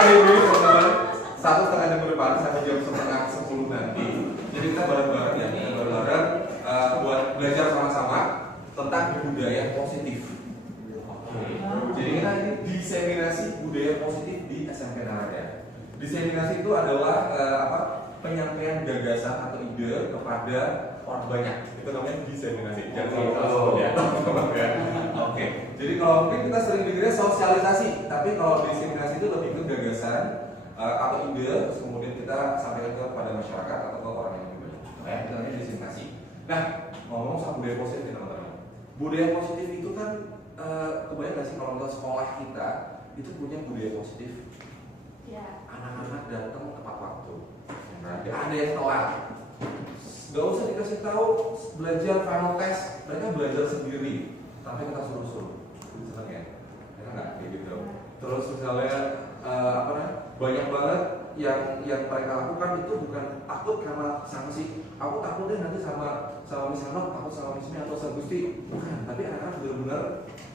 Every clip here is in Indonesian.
hari ini teman-teman 1,5 jam ke depan sampai jam 9:30 nanti. Jadi kita bareng-bareng ya, bareng-bareng buat belajar sama-sama tentang budaya positif. Jadi kita ini diseminasi budaya positif di SMP Narada. Diseminasi itu adalah penyampaian gagasan atau ide kepada orang banyak. Itu namanya diseminasi. Jangan salah ya. Oke. Jadi kalau mungkin kita sering dengarnya sosialisasi, tapi kalau diseminasi itu lebih ke gagasan atau ide, kemudian kita sampaikan kepada masyarakat atau ke orang yang lebih banyak. Itu namanya diseminasi. Nah, ngomong soal budaya positif nih teman-teman. Budaya positif itu kan kebanyakan nggak sih kalau untuk sekolah kita itu punya budaya positif. Ya. Anak-anak datang tepat waktu. Nah, ada yang telat. Gak usah dikasih tahu belajar final test, mereka belajar sendiri tanpa kita suruh-suruh. Senang ya? Enak nggak kayak gitu? Terus misalnya banyak banget yang mereka lakukan itu bukan takut karena sanksi. Aku takut deh nanti sama misalnya takut sama misalnya atau sama Gusti. Bukan, tapi anak-anak benar-benar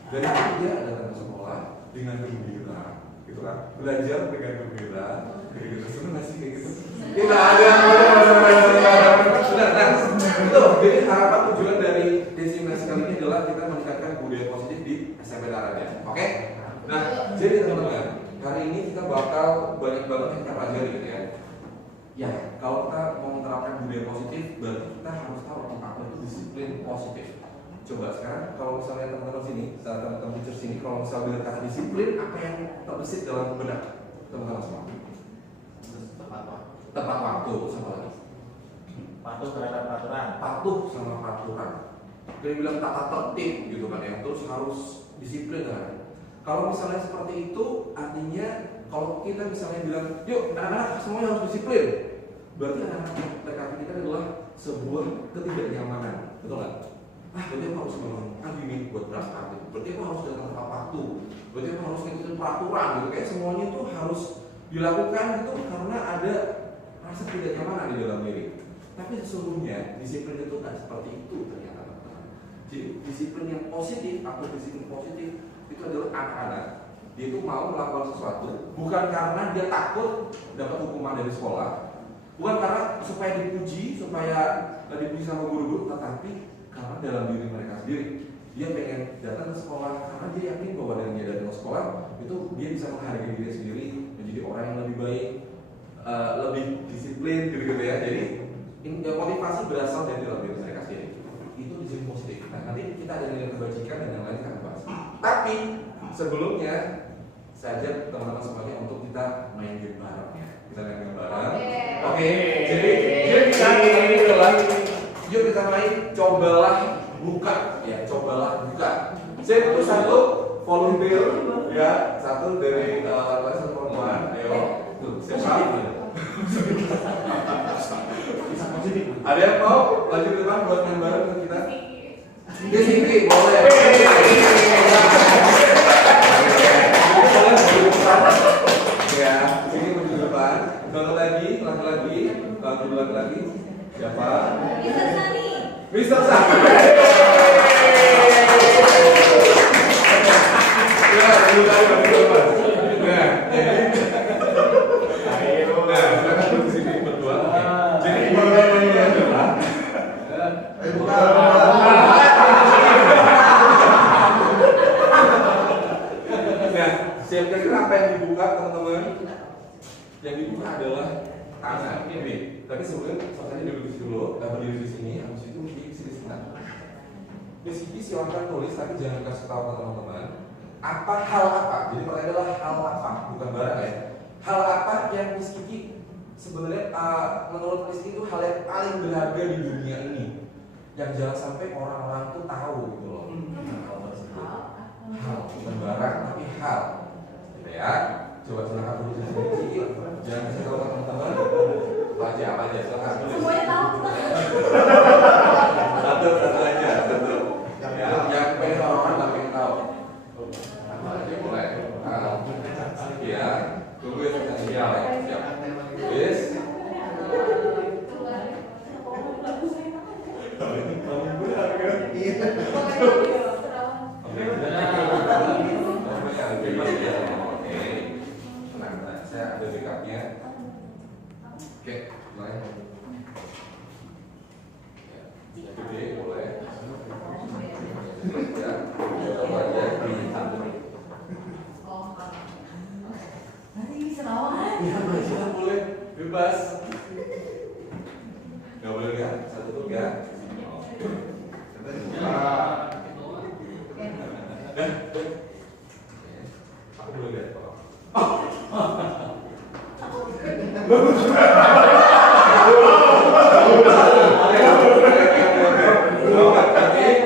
dari itu dia datang ke sekolah dengan gembira, gitu kan? Belajar dengan gembira, kayak gitu. Senang nggak sih kayak gitu? Tidak ada. Nah, itu jadi harapan tujuan dari diseminasi kali ini adalah kita meningkatkan budaya positif di SMP Narada. Oke? Nah, jadi teman-teman, hari ini kita bakal banyak banget yang kita pelajari gitu ya. Ya, kalau kita mau menerapkan budaya positif, berarti kita harus tahu apa itu disiplin positif. Coba sekarang kalau misalnya teman-teman sini, teman-teman teacher sini, kalau misalnya bilang kata disiplin, apa yang terbesit dalam benak teman-teman semua? Tepat waktu, sama lagi. Patuh terhadap peraturan. Patuh sama peraturan. Dia bilang tata tertib gitu kan ya, terus harus disiplin kan. Kalau misalnya seperti itu, artinya kalau kita misalnya bilang, yuk anak-anak semuanya harus disiplin, berarti anak-anak PKP kita adalah sebuah ketidaknyamanan, betul nggak? Berarti aku harus melakukan gini buat berangkat, berarti aku harus datang tepat waktu, berarti aku harus ngikutin peraturan gitu, kayak semuanya itu harus dilakukan itu karena ada rasa ketidaknyamanan di dalam diri. Tapi sesungguhnya disiplin itu nggak seperti itu ternyata. Jadi disiplin yang positif atau disiplin positif itu adalah anak-anak dia itu mau melakukan sesuatu bukan karena dia takut dapat hukuman dari sekolah, bukan karena supaya dipuji sama guru-guru, tetapi karena dalam diri mereka sendiri dia pengen datang ke sekolah karena dia yakin bahwa dengan dia datang ke sekolah itu dia bisa menghargai diri sendiri menjadi orang yang lebih baik, lebih disiplin gitu ya. Jadi motivasi berasal dari dalam diri mereka sendiri. Itu disiplin positif. Nah, nanti kita ada nilai kebajikan dan yang lain kita bahas. Tapi sebelumnya saya ajak teman-teman semuanya untuk kita main game bareng ya. Kita main game bareng. Oke. Jadi kita adalah yuk kita main cobalah buka ya, cobalah buka. Saya butuh satu volunteer ya, satu dari satu perempuan. Ayo. Tuh, siapa? Ada yang mau lanjut ke depan buat main bareng dengan kita? Di sini boleh. Ya, sini menuju ke depan. Lagi, lagi. Siapa? Mister Sani. Mister Sani. Ya, silakan di sini berdua. Jadi pertanyaannya adalah siap kira apa yang dibuka teman-teman? Yang dibuka adalah tangan ini. Tapi sebelumnya saya duduk di sini dulu, berdiri di sini, habis itu di sini sebelah. Miss Kiki silakan tulis, tapi jangan kasih tahu ke teman-teman. Hal apa? Jadi pertanyaan adalah hal apa, bukan barang ya. Hal apa yang Miss Kiki sebenarnya menurut Miss Kiki itu hal yang paling berharga di dunia ini, yang jangan sampai orang-orang tuh tahu gitu loh. Hal tersebut. Hal bukan barang tapi hal. Gitu ya. Coba silakan tulis di sini. Jangan kasih tahu ke teman-teman. Apa aja silakan tulis. Semuanya tahu. Satu aja, satu. Ya, yang pengen orang-orang nggak pengen tahu. Apa aja boleh. Ya, tunggu ya siap. Yes. Saya Oke, mulai. Ya, gede boleh. Ya, coba aja di ya, masih boleh, bebas. Gak boleh kan? Satu tuh kan? Aku boleh lihat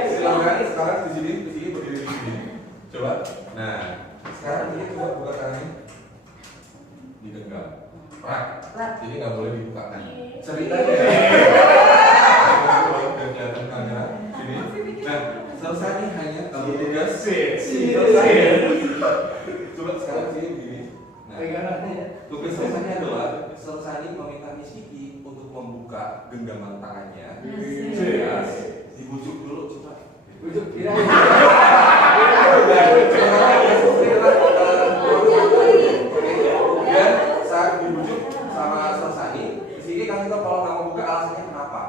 silakan sekarang di sini berdiri di sini. Coba. Nah, sekarang ini coba buka tangannya. Digenggam. Jadi nggak boleh dibuka kan? Ceritanya. Kelihatan kamera. Sini. Nah, selesai nih hanya kalau tugas. Selesai. Coba sekarang sini begini. Nah, tugas selesainya adalah selesai meminta Miss Kiki untuk membuka genggaman tangannya. Dibujuk dulu coba. Bujuk kira. Dan saat dibujuk sama Sosani, Miss Kiki kasih tau kalau nggak mau buka alasannya kenapa.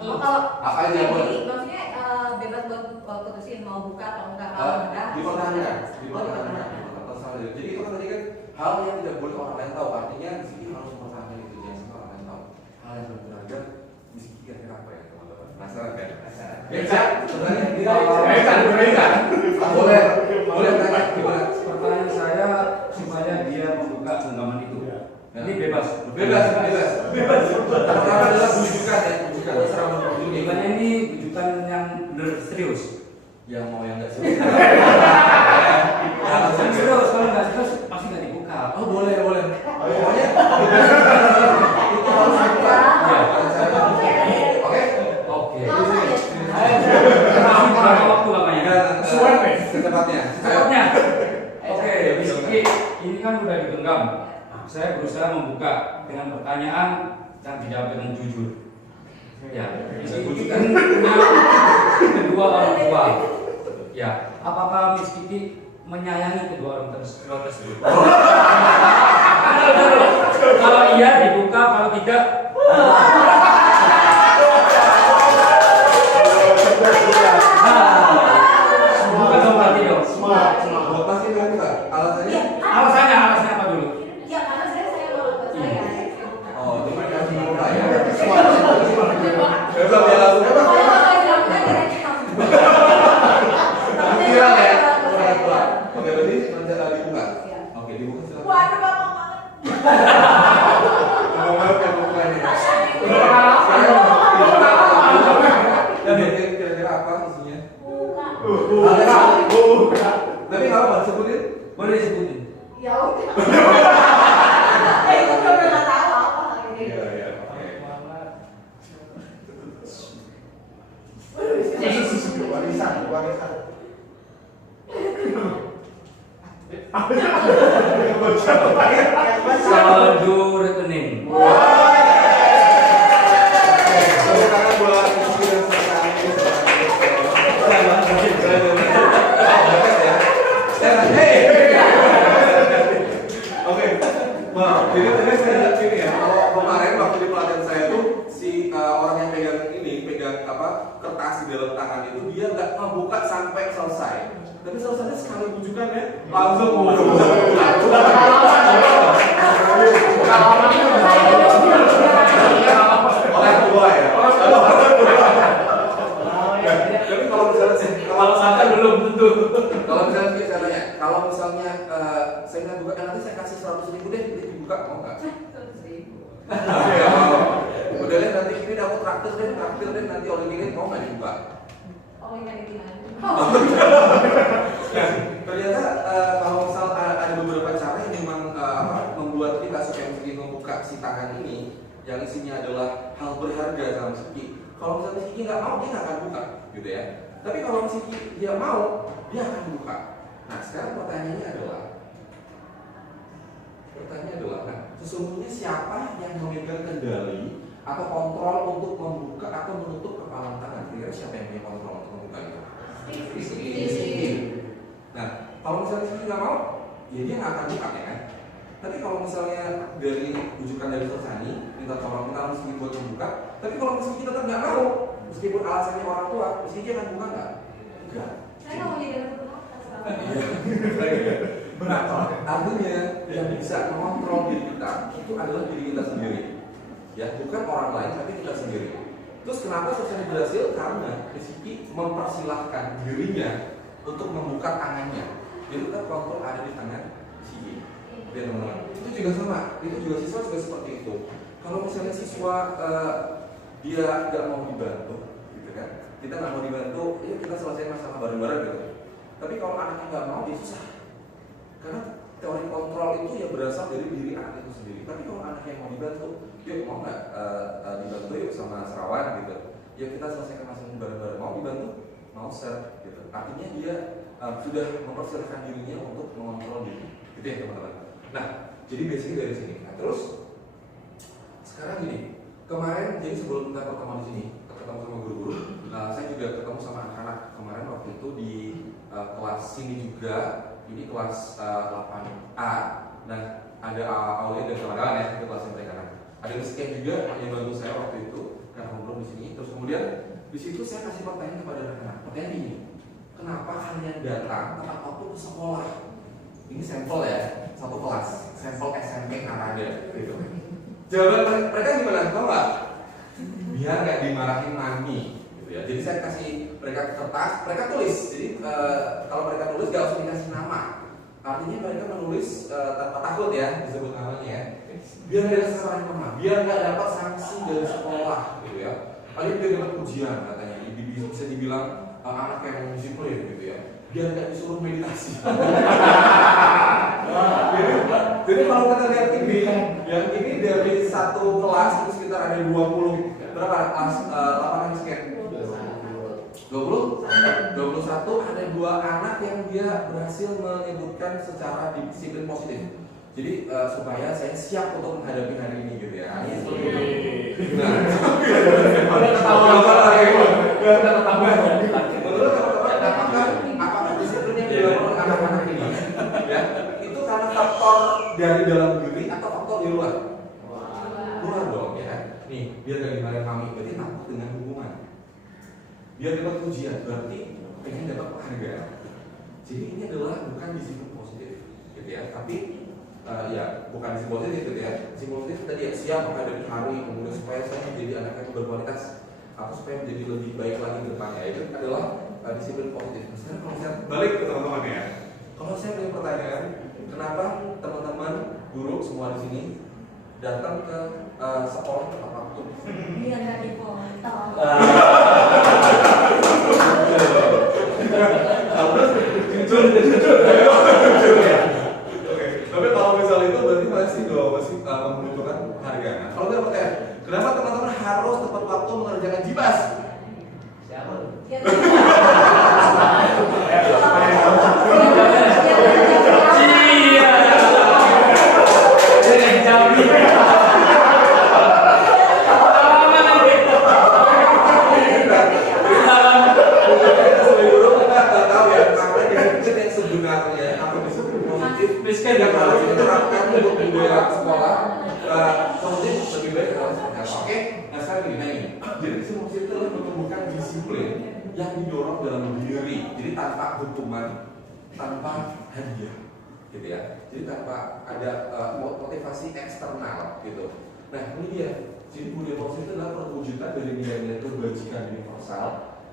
Kalau Apa aja boleh? maksudnya bebas buat putusin mau buka atau enggak, kalau enggak Dipertanyakan. dipertanyakan. Jadi itu kan tadi kan hal yang tidak boleh orang lain tahu. Artinya Miss Kiki harus mempertahankan itu, jangan sampai orang lain tahu. Hal yang berharga, Miss Kiki kira-kira apa ya teman-teman? Penasaran kan? Bisa. Sebenarnya boleh tanya gimana? Pertanyaan saya supaya dia membuka genggaman itu. Ini bebas. Bebas. Pertama adalah bujukan ya, bujukan. Terserah mau bujuk. Bujukannya ini bujukan yang benar serius. Yang mau yang nggak serius. Yang serius, kalau nggak serius pasti nggak dibuka. Oh boleh. Pokoknya itu harus dibuka. Oke. Oke. Lama ya? Masih berapa waktu lamanya? Secepatnya. Oke, Miss Kiki, ini kan udah digenggam. Saya berusaha membuka dengan pertanyaan yang dijawab dengan jujur. Ya, Miss Kiki kan punya kedua orang tua. Ya, apakah Miss Kiki menyayangi kedua orang tersebut? Kalau iya dibuka, kalau tidak bukan dong berarti dong. Pasti nggak buka. Alasannya? Alasannya apa dulu? Ya karena saya sayang sama saya. Oh, cuma harus dibuka ya. Kalau saya dilakukan direkam. Viral ya. Oke, berarti nanti dibuka. Oke, dibuka silakan. Waduh, gampang banget. Dan kira-kira apa isinya? Buka. Tapi nggak apa disebutin? Boleh disebutin. Ya udah. Itu udah nggak tahu apa hal ini. Iya. Warisan. Saldo rekening. Tepuk tangan buat Rizky dan Sosani. Oke, jadi tadi saya lihat ini ya. Kalau kemarin waktu di pelatihan saya tuh si orang yang pegang kertas di dalam tangan itu dia nggak membuka sampai selesai. Tapi selesainya sekali bujukan ya, langsung oleh dua ya. Tapi kalau misalnya belum tentu. Kalau misalnya saya tanya, kalau misalnya saya nggak buka, nanti saya kasih 100.000 deh, jadi dibuka mau nggak? 100.000. Udah deh, nanti ini aku traktir deh, nanti oleh gini mau nggak dibuka? Oh ini ada gimana? Ternyata kalau misal ada beberapa cara yang memang membuat kita supaya Miss membuka si tangan ini, yang isinya adalah hal berharga dalam Miss. Kalau misalnya Miss nggak mau, dia nggak akan buka, gitu ya. Tapi kalau Miss dia mau, dia akan buka. Nah sekarang pertanyaannya adalah, sesungguhnya siapa yang memegang kendali atau kontrol untuk membuka atau menutup kepalan tangan? Kira-kira siapa yang punya kontrol untuk membuka itu? Miss Kiki. Nah, kalau misalnya Miss nggak mau, ya dia nggak akan buka ya kan? Tapi kalau misalnya dari rujukan dari Sosani, minta tolong kita Rizky buat membuka. Tapi kalau Rizky tetap nggak mau, meskipun alasannya orang tua, Rizky akan buka nggak? Enggak. Saya nggak mau jadi anak Berapa? Artinya yang bisa mengontrol diri kita itu adalah diri kita sendiri. Ya, bukan orang lain tapi kita sendiri. Terus kenapa Sosani berhasil? Karena Rizky mempersilahkan dirinya untuk membuka tangannya. Jadi kita kontrol ada di tangan Rizky. Ya teman-teman, itu juga sama, itu juga siswa juga seperti itu. Kalau misalnya siswa dia nggak mau dibantu, gitu kan? Kita nggak mau dibantu, ya kita selesai masalah bareng-bareng gitu. Tapi kalau anaknya nggak mau, dia susah. Karena teori kontrol itu ya berasal dari diri anak itu sendiri. Tapi kalau anaknya mau dibantu, yuk mau nggak dibantu yuk sama Serawan gitu. Ya kita selesaikan masalah bareng-bareng. Mau dibantu, mau share gitu. Artinya dia sudah mempersiapkan dirinya untuk mengontrol diri. Gitu ya teman-teman. Nah, jadi basicnya dari sini. Nah, terus sekarang gini, kemarin jadi sebelum kita pertemuan di sini, ketemu sama guru-guru, saya juga ketemu sama anak-anak kemarin waktu itu di kelas sini juga, ini kelas 8A. Nah, ada Aulia dan kawan-kawan ya, itu kelas yang mereka. Ada Rizky juga yang bantu saya waktu itu karena ngobrol di sini. Terus kemudian di situ saya kasih pertanyaan kepada anak-anak. Pertanyaan ini, kenapa kalian datang tepat waktu ke sekolah? Ini sampel ya, satu kelas, sampel SMP Kanada gitu. Jawaban mereka gimana? Tahu nggak? Biar nggak dimarahin mami, gitu ya. Jadi saya kasih mereka kertas, mereka tulis. Jadi kalau mereka tulis nggak usah dikasih nama. Artinya mereka menulis tanpa takut ya disebut namanya ya. Biar nggak ada kesalahan mama, biar nggak dapat sanksi dari sekolah, gitu ya. Paling biar dapat ujian katanya. Bisa dibilang anak yang disiplin gitu ya. Biar nggak disuruh meditasi. Jadi kalau kita lihat ini, yang ini dari satu kelas itu sekitar ada 20 berapa? Lapangan sekian? 20? 21 ada 2 anak yang dia berhasil menyebutkan secara disiplin positif. Jadi supaya saya siap untuk menghadapi hari ini gitu ya. Nah, menurut teman-teman apakah disiplin yang dilakukan oleh anak-anak ini ya itu karena faktor dari dalam diri atau faktor di luar? Luar dong ya. Nih biar gak dimarahin mami berarti takut dengan hubungan. Biar dapat ujian berarti pengen dapat penghargaan. Jadi ini adalah bukan disiplin positif gitu ya. Tapi ya bukan disiplin positif gitu ya. Disiplin positif tadi ya siap menghadapi hari kemudian supaya saya menjadi anak yang berkualitas atau supaya menjadi lebih baik lagi ke depannya. Itu adalah disiplin positif. Sekarang kalau saya balik ke teman-teman ya. Kalau saya punya pertanyaan, kenapa teman-teman guru semua di sini datang ke sekolah tepat waktu? Biar nggak dipotong. Jujur ya. Oke. Tapi kalau misalnya itu berarti masih membutuhkan penghargaan. Kalau saya pertanyaan, kenapa teman-teman harus tepat waktu mengerjakan jibas? Siapa? Yang harus diterapkan untuk budaya sekolah, kemudian lebih baik harus oke. Nah sekarang gini, jadi disiplin itu adalah menumbuhkan disiplin yang didorong dalam diri. Jadi tanpa hukuman, tanpa hadiah, gitu ya. Jadi tanpa ada motivasi eksternal, gitu. Nah ini dia. Jadi budaya positif itu adalah perwujudan dari nilai-nilai kebajikan universal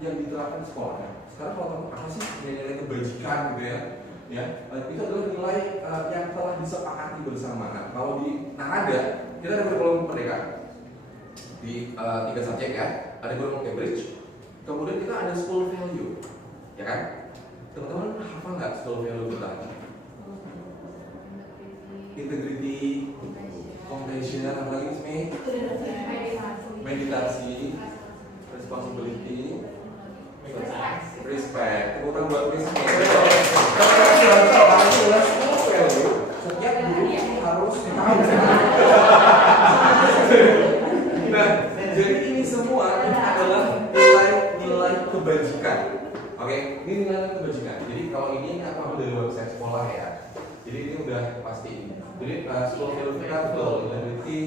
yang diterapkan di sekolah. Sekarang kalau kamu apa sih nilai-nilai kebajikan, gitu ya? Ya, itu adalah nilai yang telah disepakati bersama. Nah, kalau di Kanada kita ada kurikulum merdeka di 3 subjek ya, ada kurikulum Cambridge, kemudian kita ada school value, ya kan? Teman-teman hafal nggak school value kita? Integrity, compassion, apa lagi nih? Meditasi, responsibility, respect. Tepuk tangan buat respect. Setiap guru harus tahu. Nah, jadi ini semua adalah nilai kebajikan. Oke, ini nilai kebajikan. Jadi kalau ini aku ambil dari website sekolah ya. Jadi ini udah udah pasti. Jadi school value kita betul, integrity,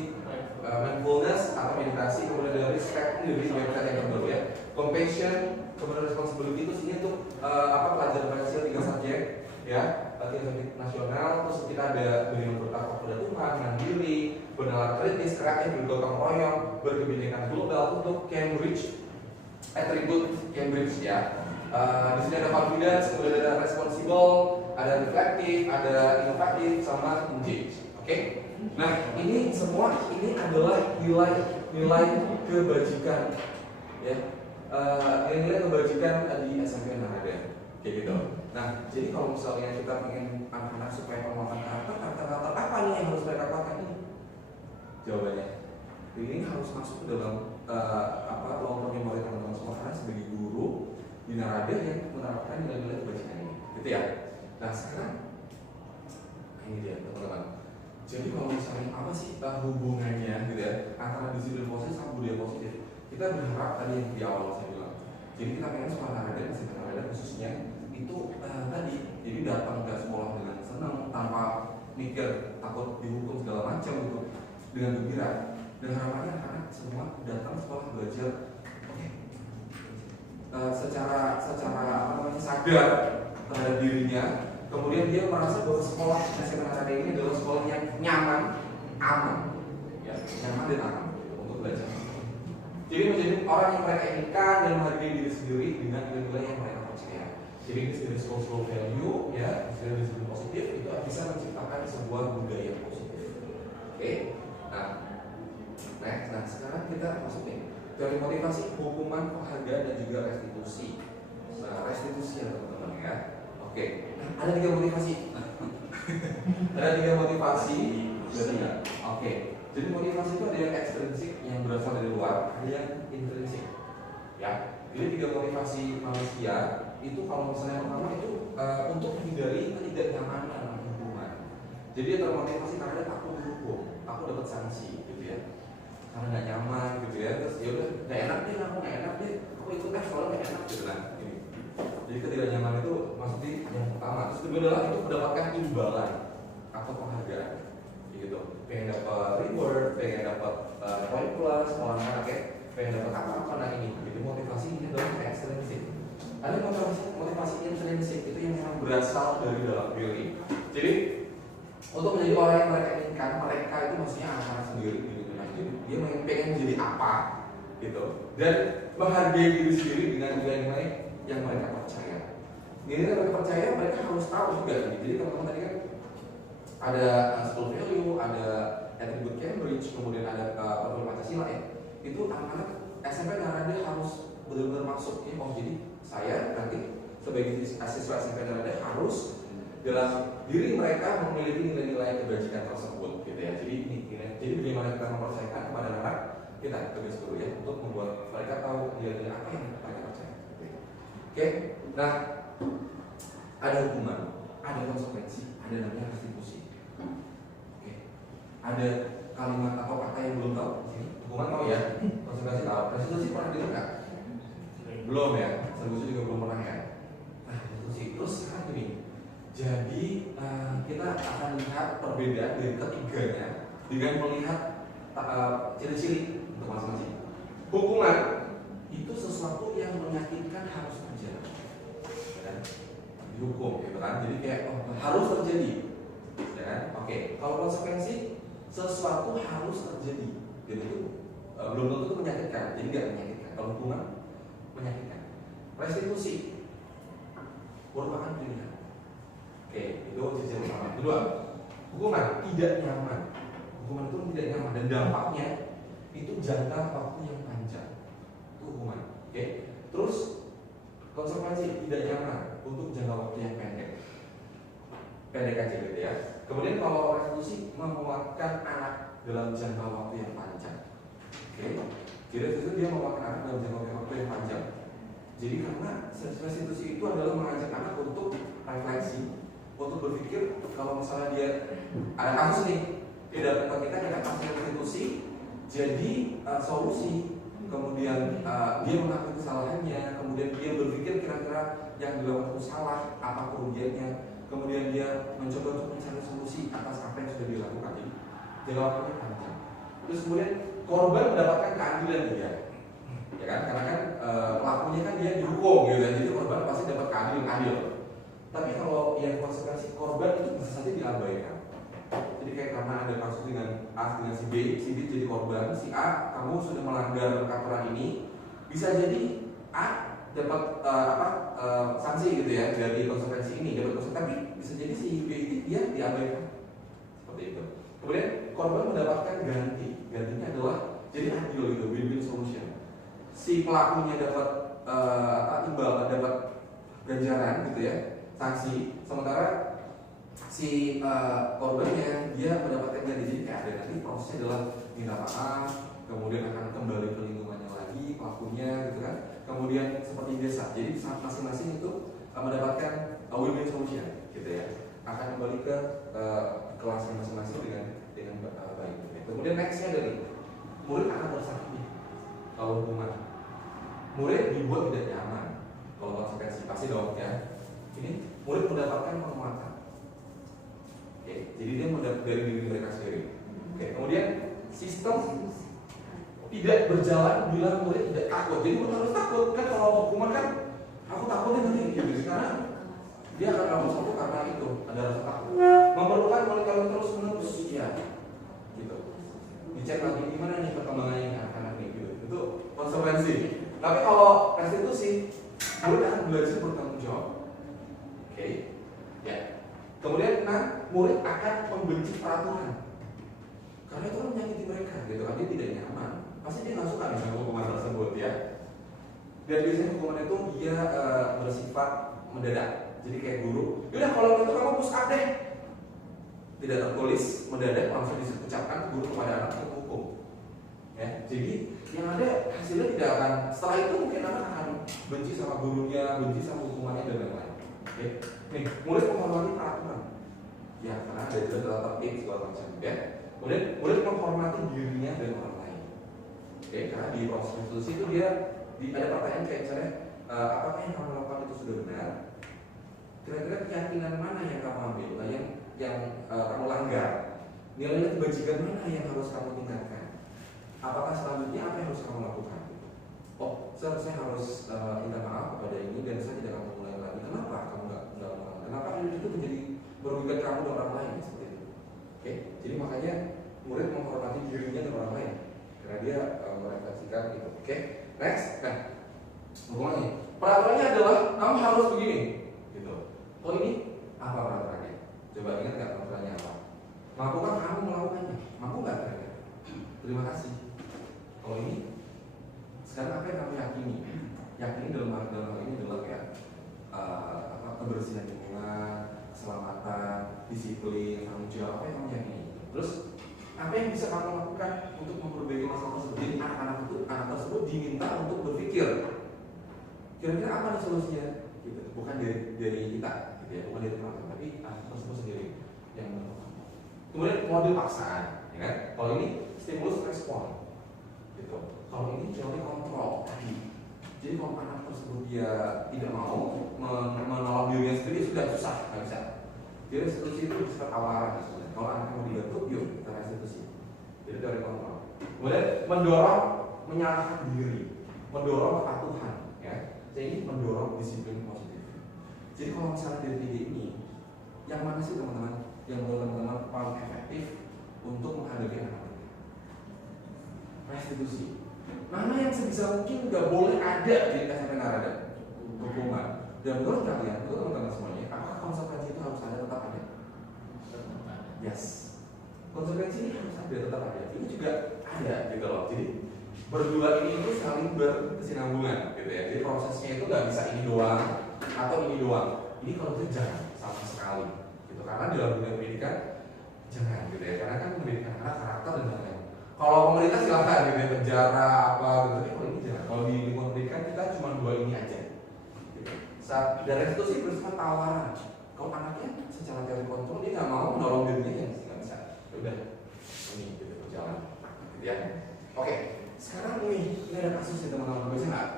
mindfulness atau meditasi, kemudian ada respect ini dari website yang terbaru ya. Compassion, kemudian responsibility itu sini untuk pelajaran Pancasila 3 subjek ya, 3 subjek nasional. Terus kita ada bagaimana bertakwa kepada Tuhan, mandiri, bernalar kritis, kreatif, bergotong royong, berkebinekaan global untuk Cambridge, atribut Cambridge ya. Di sini ada confidence, kemudian ada responsible, ada reflective, ada inovatif, sama engage. Oke? Nah, ini semua ini adalah nilai kebajikan, ya. Nilai kebajikan di SMP Narada, kayak gitu. Nah, jadi kalau misalnya kita pengen anak-anak supaya penguatan karakter apa nih yang harus mereka kuatkan ini? Jawabannya, ini harus masuk ke dalam long term memory teman-teman semua karena sebagai guru di Narada yang menerapkan nilai-nilai kebajikan ini, gitu ya. Nah, sekarang ini dia teman-teman. Jadi kalau misalnya apa sih hubungannya gitu ya antara disiplin positif sama budaya positif? Kita berharap tadi yang di awal saya bilang. Jadi kita pengen sekolah Narada, disiplin Narada khususnya itu tadi. Jadi datang ke sekolah dengan senang tanpa mikir takut dihukum segala macam gitu, dengan gembira. Dan harapannya anak semua datang sekolah belajar secara sadar terhadap dirinya. Kemudian dia merasa bahwa sekolah SMA Narada ini adalah sekolah yang nyaman, aman, ya, nyaman dan aman untuk belajar. Jadi menjadi orang yang mereka inginkan dan menghargai diri sendiri dengan nilai-nilai yang mereka percaya. Jadi ini dari social value, ya, dari disiplin positif itu bisa menciptakan sebuah budaya positif. Oke, nah sekarang kita masuk nih dari motivasi, hukuman, penghargaan dan juga restitusi. Nah, restitusi ya teman-teman ya. Oke, ada 3 motivasi. Ada 3 motivasi. Oke, jadi motivasi itu ada yang ekstrinsik yang berasal dari luar, ada yang intrinsik. Ya, jadi 3 motivasi manusia itu kalau misalnya yang pertama itu untuk menghindari ketidaknyamanan hubungan. Jadi dia termotivasi karena takut dihukum, takut dapat sanksi, gitu ya. Karena nggak nyaman, gitu ya. Terus ya udah nggak enak deh, aku nggak enak deh, aku ikut soalnya nggak enak, gitu kan. Jadi ketidaknyamanan itu maksudnya yang pertama. Terus kedua adalah itu mendapatkan imbalan atau penghargaan, gitu. Pengen dapat reward, pengen dapat poin plus, orang kayak pengen dapat apa-apa. Nah ini, jadi motivasi ini adalah ekstrinsik. Ada motivasi intrinsik itu yang memang berasal dari dalam diri. Jadi untuk menjadi orang yang mereka inginkan, mereka itu maksudnya anak-anak sendiri, gitu. Nah, jadi dia pengen jadi apa, gitu. Dan menghargai diri sendiri dengan nilai-nilai yang mereka percaya. Ini mereka percaya, mereka harus tahu juga. Jadi teman-teman tadi kan ada school value, ada atribut Cambridge, kemudian ada profil Pancasila ya. Itu anak-anak SMP Narada harus benar-benar masuk ya. Oh jadi saya nanti sebagai siswa SMP Narada harus dalam diri mereka memiliki nilai-nilai kebajikan tersebut, gitu ya. Jadi ini, jadi bagaimana kita mempercayakan kepada anak kita tugas guru ya untuk membuat mereka tahu nilai-nilai apa yang mereka percaya. Oke, nah ada hukuman, ada konsekuensi, ada namanya restitusi. Oke, ada kalimat atau kata yang belum tahu di sini. Hukuman tahu ya, konsekuensi tahu. Restitusi pernah dengar nggak? Belum ya, restitusi juga belum pernah ya. Nah, restitusi terus sekarang gini. Jadi kita akan lihat perbedaan dari ketiganya dengan melihat ciri-ciri untuk masing-masing. Hukuman itu sesuatu yang menyakitkan harus terjadi, ya, dihukum, gitu kan? Jadi kayak harus terjadi, ya kan? Oke. Kalau konsekuensi sesuatu harus terjadi, jadi itu belum tentu menyakitkan, jadi nggak menyakitkan. Kalau hukuman menyakitkan. Restitusi merupakan pilihan. Oke, itu sisi pertama. Kedua, hukuman tidak nyaman. Hukuman itu tidak nyaman dan dampaknya itu jangka waktu yang panjang. Itu hukuman. Oke. Terus konsekuensi tidak nyaman untuk jangka waktu yang pendek. Pendek aja gitu ya. Kemudian kalau restitusi menguatkan anak dalam jangka waktu yang panjang. Oke. Jadi itu dia menguatkan anak dalam jangka waktu yang panjang. Jadi karena restitusi itu adalah mengajak anak untuk refleksi, untuk berpikir kalau misalnya dia ada kasus nih, dia datang ke kita dengan kasus restitusi, jadi solusi, kemudian dia mengakui kesalahannya, kemudian dia berpikir kira-kira yang dilakukan itu salah, apa kerugiannya, kemudian dia mencoba untuk mencari solusi atas apa yang sudah dilakukan, jangka waktunya panjang. Terus kemudian korban mendapatkan keadilan dia, ya kan? Karena kan pelakunya kan dia dihukum gitu, jadi korban pasti dapat keadilan adil. Tapi kalau yang konsekuensi korban itu bisa saja diabaikan. Jadi kayak karena ada kasus dengan A dengan si B jadi korban, si A kamu sudah melanggar peraturan ini, bisa jadi A dapat sanksi gitu ya dari konsekuensi ini, dapat konsekuensi, tapi bisa jadi si B ini dia diabaikan seperti itu. Kemudian korban mendapatkan gantinya adalah jadi adil gitu, win-win solution. Si pelakunya dapat imbal, dapat ganjaran gitu ya, sanksi, sementara si korbannya dia mendapatkan ganti. Jadi kayak ada nanti prosesnya adalah minta maaf, kemudian akan kembali ke lingkungannya lagi pelakunya gitu kan. Kemudian seperti biasa, jadi masing-masing itu mendapatkan win-win solution gitu ya, akan kembali ke kelasnya masing-masing dengan baik. Kemudian nextnya ada nih, murid akan tersakiti kalau hukuman. Murid dibuat tidak nyaman kalau konsekuensi pasti dong ya. Ini murid mendapatkan penguatan. Oke, jadi dia mendapat dari diri mereka sendiri. Oke, kemudian sistem tidak berjalan bila murid tidak takut. Jadi murid harus takut kan, kalau hukuman kan aku takutnya nanti gitu, karena dia akan melakukan sesuatu karena itu ada rasa takut. Memerlukan monitoring terus menerus, ya, gitu. Dicek lagi gimana nih perkembangannya anak-anak nih, gitu. Itu konsekuensi. Tapi kalau restitusi, murid akan belajar bertanggung jawab. Oke, ya. Kemudian murid akan membenci peraturan karena itu kan menyakiti mereka, gitu kan, dia tidak nyaman, pasti dia nggak suka dengan hukuman tersebut ya. Dan biasanya hukuman itu dia bersifat mendadak. Jadi kayak guru, yaudah kalau gitu kamu push up deh, tidak tertulis, mendadak langsung diucapkan guru kepada anak itu hukum. Ya, jadi yang ada hasilnya tidak akan, setelah itu mungkin anak akan benci sama gurunya, benci sama hukumannya dan lain-lain. Oke, nih murid menghormati peraturan, ya karena ada juga tata tertib segala macam, ya. Kemudian murid menghormati dirinya dan orang lain. Oke, karena di proses restitusi itu dia ada pertanyaan kayak misalnya, apakah yang kamu lakukan itu sudah benar? Kira-kira keyakinan mana yang kamu ambil, yang kamu langgar? Nilai kebajikan mana yang harus kamu tingkatkan? Apakah selanjutnya apa yang harus kamu lakukan? Oh, saya harus minta maaf kepada ini dan saya tidak akan mengulangi lagi. Kenapa kamu nggak melakukan? Kenapa ini itu menjadi merugikan kamu dan orang lain seperti itu? Oke, jadi makanya murid menghormati dirinya dan orang lain karena dia merefleksikan itu. Oke, next. Nah, ngomongnya peraturannya adalah kamu harus begini, gitu. Oh ini apa peraturannya? Coba ingat nggak peraturannya apa? Mampukah kamu melakukannya? Mampu nggak kira-kira? Terima kasih. Kalau ini sekarang apa yang kamu yakini? Yakini dalam hal ini adalah kayak kebersihan lingkungan, keselamatan, disiplin, tanggung jawab, apa yang kamu yakini? Terus apa yang bisa kamu lakukan untuk memperbaiki masalah tersebut? Jadi anak tersebut diminta untuk berpikir kira-kira apa nih solusinya, gitu. Bukan dari kita, gitu ya, bukan dari teman-teman, tapi anak tersebut sendiri yang menentukan. Kemudian model paksaan, ya kan? Kalau ini stimulus respon, gitu. Kalau ini teori kontrol tadi. Jadi kalau anak tersebut dia tidak mau menolong dirinya sendiri, sudah susah, nggak bisa. Jadi restitusi itu bersifat tawaran. Kalau anak mau dibantu, yuk kita restitusi. Jadi teori kontrol. Kemudian mendorong menyalahkan diri, mendorong kepatuhan, ya. Jadi mendorong disiplin positif. Jadi kalau misalnya dari tiga ini, yang mana sih teman-teman yang menurut teman-teman paling efektif untuk menghadapi anak-anak? Restitusi. Mana yang sebisa mungkin nggak boleh ada di SMP Narada hukuman. Dan menurut kalian, menurut teman-teman semuanya, apakah konsekuensi itu harus ada, tetap ada? Yes. Konsekuensi ini harus ada, tetap ada. Ini juga ada gitu loh. Jadi berdua ini itu saling berkesinambungan gitu ya. Jadi prosesnya itu nggak bisa ini doang atau ini doang. Ini kalau bisa jangan sama sekali gitu. Karena di dalam dunia pendidikan jangan gitu ya. Karena kan pendidikan anak karakter dan lain-lain. Kalau pemerintah silakan gitu ya, penjara apa gitu. Tapi kalau ini jangan. Kalau di lingkungan pendidikan kita cuma dua ini aja. Gitu. Saat dan restitusi bersifat tawaran. Kalau anaknya secara teori kontrol dia nggak mau menolong dirinya, ya nggak bisa. Ya udah, ini gitu berjalan. Gitu ya. Oke. Sekarang ini ada kasus ya teman-teman, bisa nggak?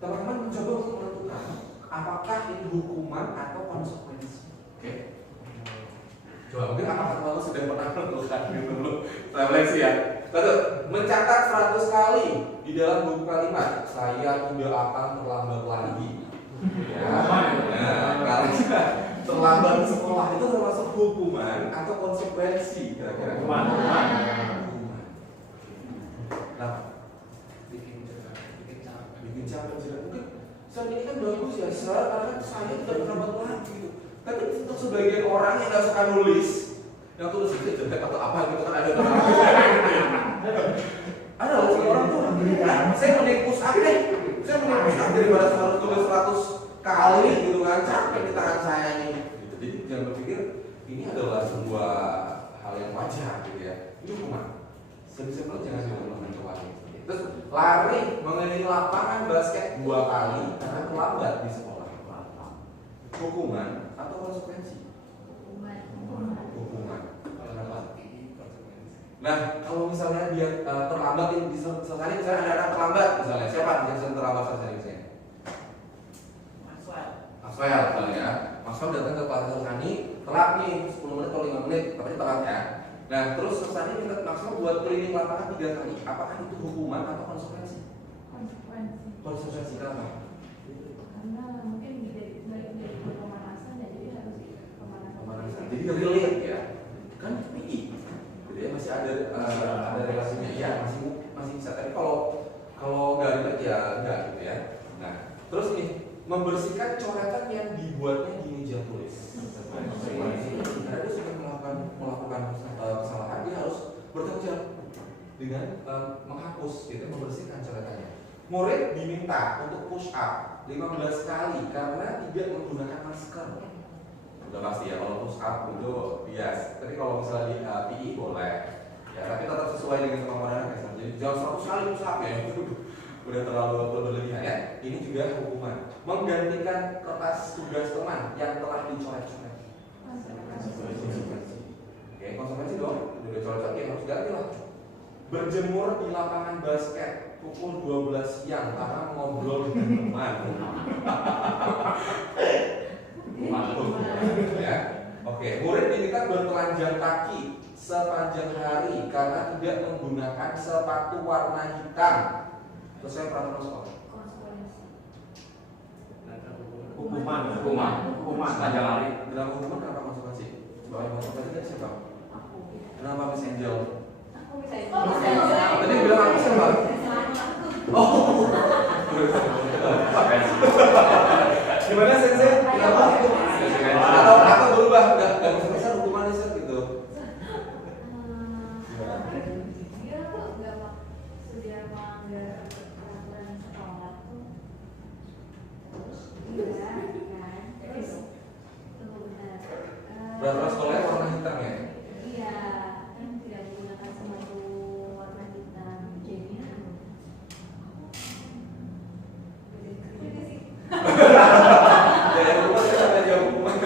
Teman-teman mencoba untuk menentukan apakah ini hukuman atau konsekuensi. Oke. Coba mungkin apakah kamu sudah pernah melakukan gitu dulu refleksi ya. Lalu mencatat 100 kali di dalam buku kalimat saya tidak akan terlambat lagi. Ya. Nah, kalau terlambat di sekolah itu termasuk hukuman atau konsekuensi kira-kira? Hukuman. Nah, bikin capek sih. Mungkin saat ini kan bagus ya, karena saya tidak terlambat lagi gitu. Tapi untuk sebagian orang yang nggak suka nulis, yang tulis itu jelek atau apa gitu kan ada ada loh orang tuh saya mending push up deh, saya mending push up daripada harus tulis 100 kali gitu kan, capek di tangan saya nih. Gitu. Jadi jangan berpikir ini adalah sebuah hal yang wajar gitu ya. Ini hukuman. Simpel jangan dilakukan kembali. Terus lari mengelilingi lapangan basket 2 kali karena terlambat di sekolah. Hukuman atau konsekuensi? Hukuman. Nah, kalau misalnya dia terlambat di selesai, misalnya ada anak terlambat, misalnya siapa yang sering terlambat selesai misalnya? Maxwell misalnya ya. Maxwell datang ke kelas Sani, telat nih 10 menit atau 5 menit, tapi telat ya. Nah, terus Sani minta Maxwell buat keliling lapangan 3 kali. Apakah itu hukuman atau konsekuensi? Konsekuensi kenapa? Karena mungkin dari pemanasan ya, jadi harus Pemanasan. Jadi relate ya. Kan PI. Jadi ya masih ada relasinya ya, masih bisa. Tapi kalau nggak relate ya enggak gitu ya. Nah, terus nih membersihkan coretan yang dibuatnya di meja tulis. Karena dia sudah melakukan kesalahan, dia harus bertanggung jawab dengan menghapus, gitu, membersihkan coretannya. Murid diminta untuk push up 15 kali karena tidak menggunakan masker. Udah pasti ya, kalau push up itu bias. Tapi kalau misalnya di PI boleh. Ya, tapi tetap sesuai dengan kemampuan anak ya. Jadi jangan 100 kali push up ya. Udah terlalu berlebihan ya. Ini juga hukuman. Menggantikan kertas tugas teman yang telah dicoret-coret. Oke, konsekuensi dong. Udah coret-coret ya harus ganti lah. Berjemur di lapangan basket pukul 12 siang karena ngobrol dengan teman. Ya. Oke, murid diminta bertelanjang kaki sepanjang hari karena tidak menggunakan sepatu warna hitam sesuai peraturan sekolah. Hukuman sepanjang hari. Dalam hukuman kenapa konsekuensi? Coba yang konsekuensi dari siapa? Kenapa Miss Angel? Tadi bilang aku siapa? Oh. Gimana Sensei? Kenapa? Atau berubah? Enggak konsekuensi hukuman riset gitu. dia tuh nggak sudah melanggar peraturan sekolah tuh, terus iya kan, terus tunggu benar. Peraturan sekolahnya warna hitam ya? Iya, kan tidak menggunakan sepatu warna hitam, jadinya beda sih. Ya, hukuman kan ada hukuman.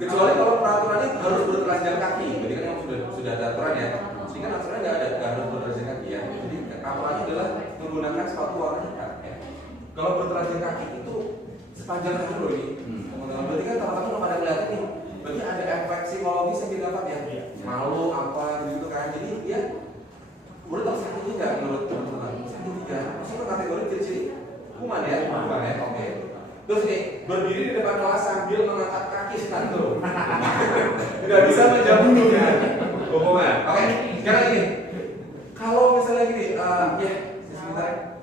Kecuali kalau peraturannya harus bertelanjang kaki, berarti kan yang sudah ada aturan ya. Sehingga aturannya nggak harus bertelanjang kaki ya. Jadi aturannya adalah menggunakan sepatu warna hitam ya. Kalau bertelanjang kaki itu sepanjang hari loh ini. Berarti kan teman-teman pada ngeliat nih, berarti ada efek psikologis yang didapat ya. Malu apa gitu kan. Jadi dia udah tahu sakit juga menurut teman-teman. Sakit juga. Maksudnya kategori ciri-ciri hukuman ya, hukuman ya. Oke. Terus nih, berdiri di depan kelas sambil mengangkat kaki satu. Tidak bisa menjawab dulu ya. Hukuman. Oke, sekarang gini. Kalau misalnya gini, ya, sebentar.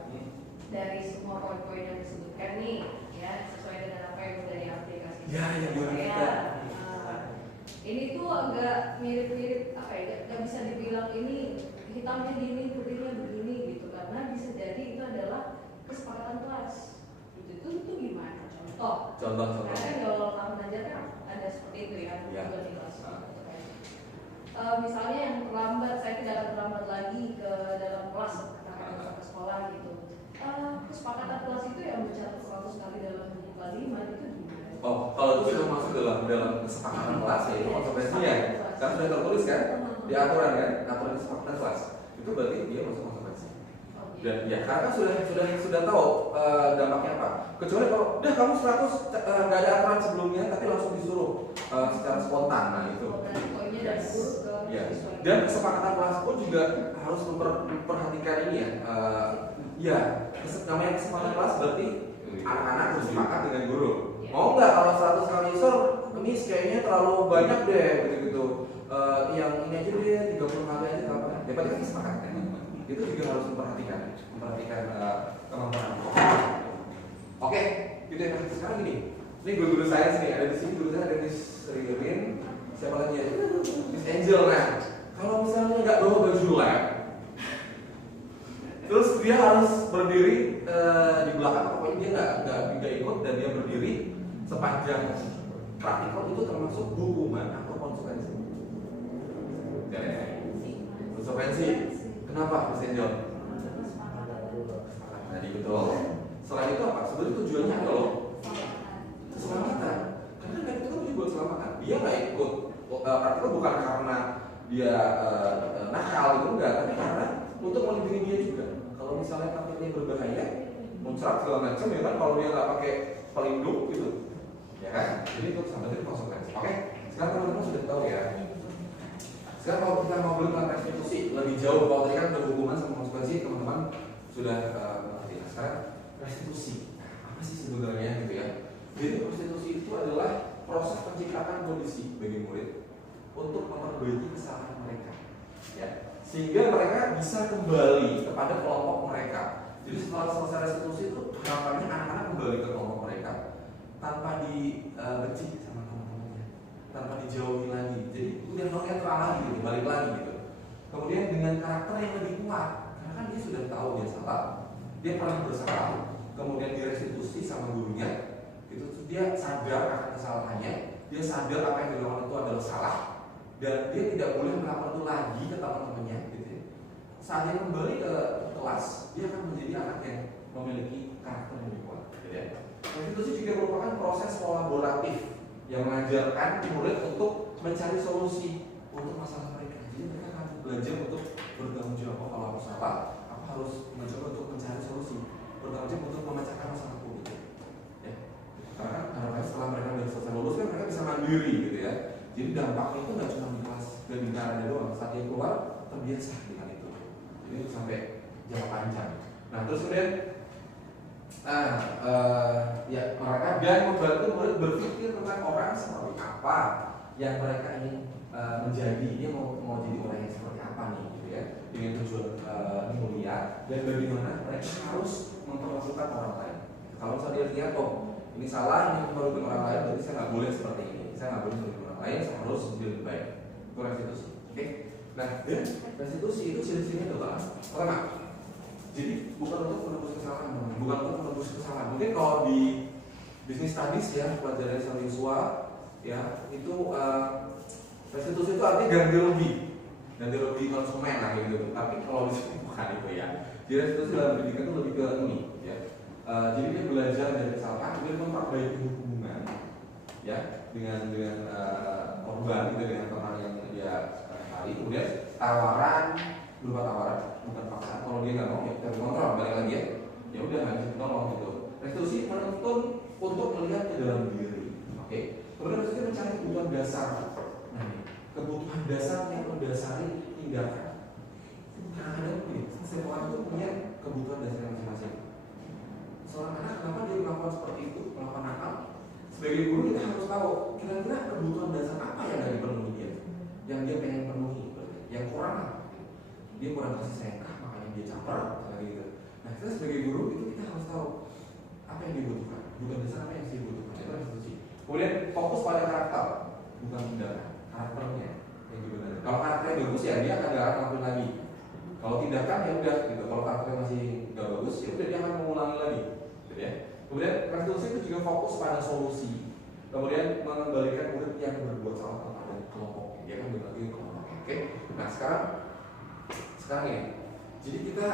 Dari semua poin-poin yang disebutkan nih, ya sesuai dengan apa yang sudah diaplikasikan. Ya, gimana kita? Ini tuh agak mirip-mirip apa ya? Gak bisa dibilang ini hitamnya gini, putihnya begini gitu, karena bisa jadi itu adalah kesepakatan kelas. Itu gimana? Contoh. Karena kan kalau tahun aja kan ada seperti itu ya, juga di kelas. Misalnya yang terlambat, saya tidak akan terlambat lagi ke dalam kelas ke sekolah gitu. Kesepakatan kelas itu yang mencatat 100 kali dalam buku kalimat itu gimana? Oh, kalau itu sudah masuk dalam kesepakatan kelas ya itu konsekuensinya. Kan sudah tertulis kan di aturan kan, aturan kesepakatan kelas. Itu berarti dia masuk konsekuensi. Dan ya karena sudah tahu dampaknya apa. Kecuali kalau udah kamu 100 nggak ada aturan sebelumnya tapi langsung disuruh secara spontan, nah itu Dan kesepakatan kelas pun juga harus memperhatikan ini ya. Ya, namanya kesepakatan kelas berarti anak-anak harus sepakat dengan guru. Mau nggak kalau 100 kali ini kayaknya terlalu banyak deh gitu-gitu. Yang ini aja deh 30 kali aja apa? Ya berarti kan kesepakatan. Itu juga harus memperhatikan kemampuan. Oke, gitu ya. Sekarang gini. Ini guru-guru saya sini ada di sini, guru saya ada Miss Ririn, siapa lagi ya? Miss Angel. Nah, kalau misalnya nggak bawa baju lab, terus dia harus berdiri di belakang, pokoknya dia nggak ikut dan dia berdiri sepanjang praktikal itu termasuk hukuman atau konsekuensi. Konsekuensi. Kenapa, Miss Angel? Tadi betul. Selain itu apa? Sebenarnya tujuannya apa loh? Keselamatan. Karena kan itu kan buat keselamatan. Dia nggak ikut praktikal bukan karena dia nakal itu enggak, tapi karena untuk melindungi dia juga. Kalau misalnya praktiknya berbahaya, muncrat segala macam ya kan, kalau dia nggak pakai pelindung gitu, ya kan? Jadi itu sampai itu konsekuensi. Oke, sekarang teman-teman sudah tahu ya. Sekarang kalau kita mau tentang restitusi lebih jauh, kalau tadi kan berhubungan sama konsekuensi, teman-teman sudah mengerti. Nah, sekarang restitusi apa sih sebenarnya gitu ya? Jadi restitusi itu adalah proses penciptaan kondisi bagi murid untuk memperbaiki kesalahan mereka, ya, sehingga mereka bisa kembali kepada kelompok mereka. Jadi setelah selesai restitusi itu harapannya anak-anak kembali ke kelompok mereka tanpa dibenci sama teman-temannya, tanpa dijauhi lagi. Jadi udah netral lagi gitu, balik lagi gitu. Kemudian dengan karakter yang lebih kuat, karena kan dia sudah tahu dia salah, dia pernah bersalah, kemudian direstitusi sama gurunya, itu dia sadar akan kesalahannya, dia sadar apa yang dilakukan itu adalah salah, dan dia tidak boleh melakukan itu lagi ke teman-temannya gitu ya. Saat dia kembali ke kelas, dia akan menjadi anak yang memiliki karakter yang lebih kuat gitu ya. Restitusi juga merupakan proses kolaboratif yang mengajarkan murid untuk mencari solusi untuk masalah mereka. Jadi mereka akan belajar untuk bertanggung jawab. Kalau aku salah, aku harus mencoba untuk mencari solusi, bertanggung jawab untuk memecahkan masalahku gitu ya. Karena harapannya setelah mereka sudah selesai lulus kan mereka bisa mandiri gitu ya. Jadi dampaknya itu nggak cuma di kelas dan di karanya doang. Saat dia keluar terbiasa dengan itu. Jadi itu sampai jangka panjang. Nah terus kemudian, ya mereka dan membantu murid berpikir tentang orang seperti apa yang mereka ingin menjadi. Dia mau jadi orang yang seperti apa nih, gitu ya. Dengan tujuan mulia dan bagaimana mereka harus memperlakukan orang lain. Kalau misalnya dia lihat ini salah, ini memperlakukan orang lain, berarti saya nggak boleh seperti ini. Saya nggak boleh seperti orang lain, saya harus lebih baik. Itu restitusi. Oke. Nah, dan restitusi itu ciri-cirinya adalah pertama, jadi bukan untuk menebus kesalahan, bukan untuk menebus kesalahan. Mungkin kalau di bisnis studies ya, pelajaran siswa ya, itu restitusi itu artinya ganti rugi konsumen lah gitu. Tapi kalau di sini bukan itu ya. Di restitusi dalam pendidikan itu lebih ke ini ya. Jadi dia belajar dari kesalahan, kemudian memperbaiki hubungan ya dengan korban gitu, dengan teman yang dia kali, kemudian berupa tawaran bukan paksaan. Kalau dia nggak mau ya kita kontrol, balik lagi ya udah nggak bisa tolong gitu. Restitusi menuntun untuk melihat ke dalam diri, oke. Kemudian restitusi mencari kebutuhan dasar. Nah, kebutuhan dasar yang mendasari tindakan. Kadang-kadang setiap orang itu punya kebutuhan dasar masing-masing. Seorang anak kenapa dia melakukan seperti itu, melakukan nakal? Sebagai guru kita harus tahu kira-kira kebutuhan dasar apa yang ada dipenuhi dia, yang dia pengen penuhi, yang kurang apa? Dia kurang kasih sayang, makanya dia caper, gitu. Nah kita sebagai guru itu kita harus tahu apa yang dibutuhkan, bukan dasar apa yang dibutuhkan. Itu restitusi. Kemudian fokus pada karakter, bukan tindakan, karakternya yang dibenarkan. Kalau karakternya bagus ya dia akan ngelakuin lagi. Kalau tindakan ya udah gitu. Kalau karakternya masih nggak bagus ya udah dia akan mengulangi lagi, gitu ya. Kemudian restitusi itu juga fokus pada solusi. Kemudian mengembalikan murid yang berbuat salah kepada kelompoknya. Dia akan berbagi ke kelompoknya. Oke. Nah sekarang ya. Jadi kita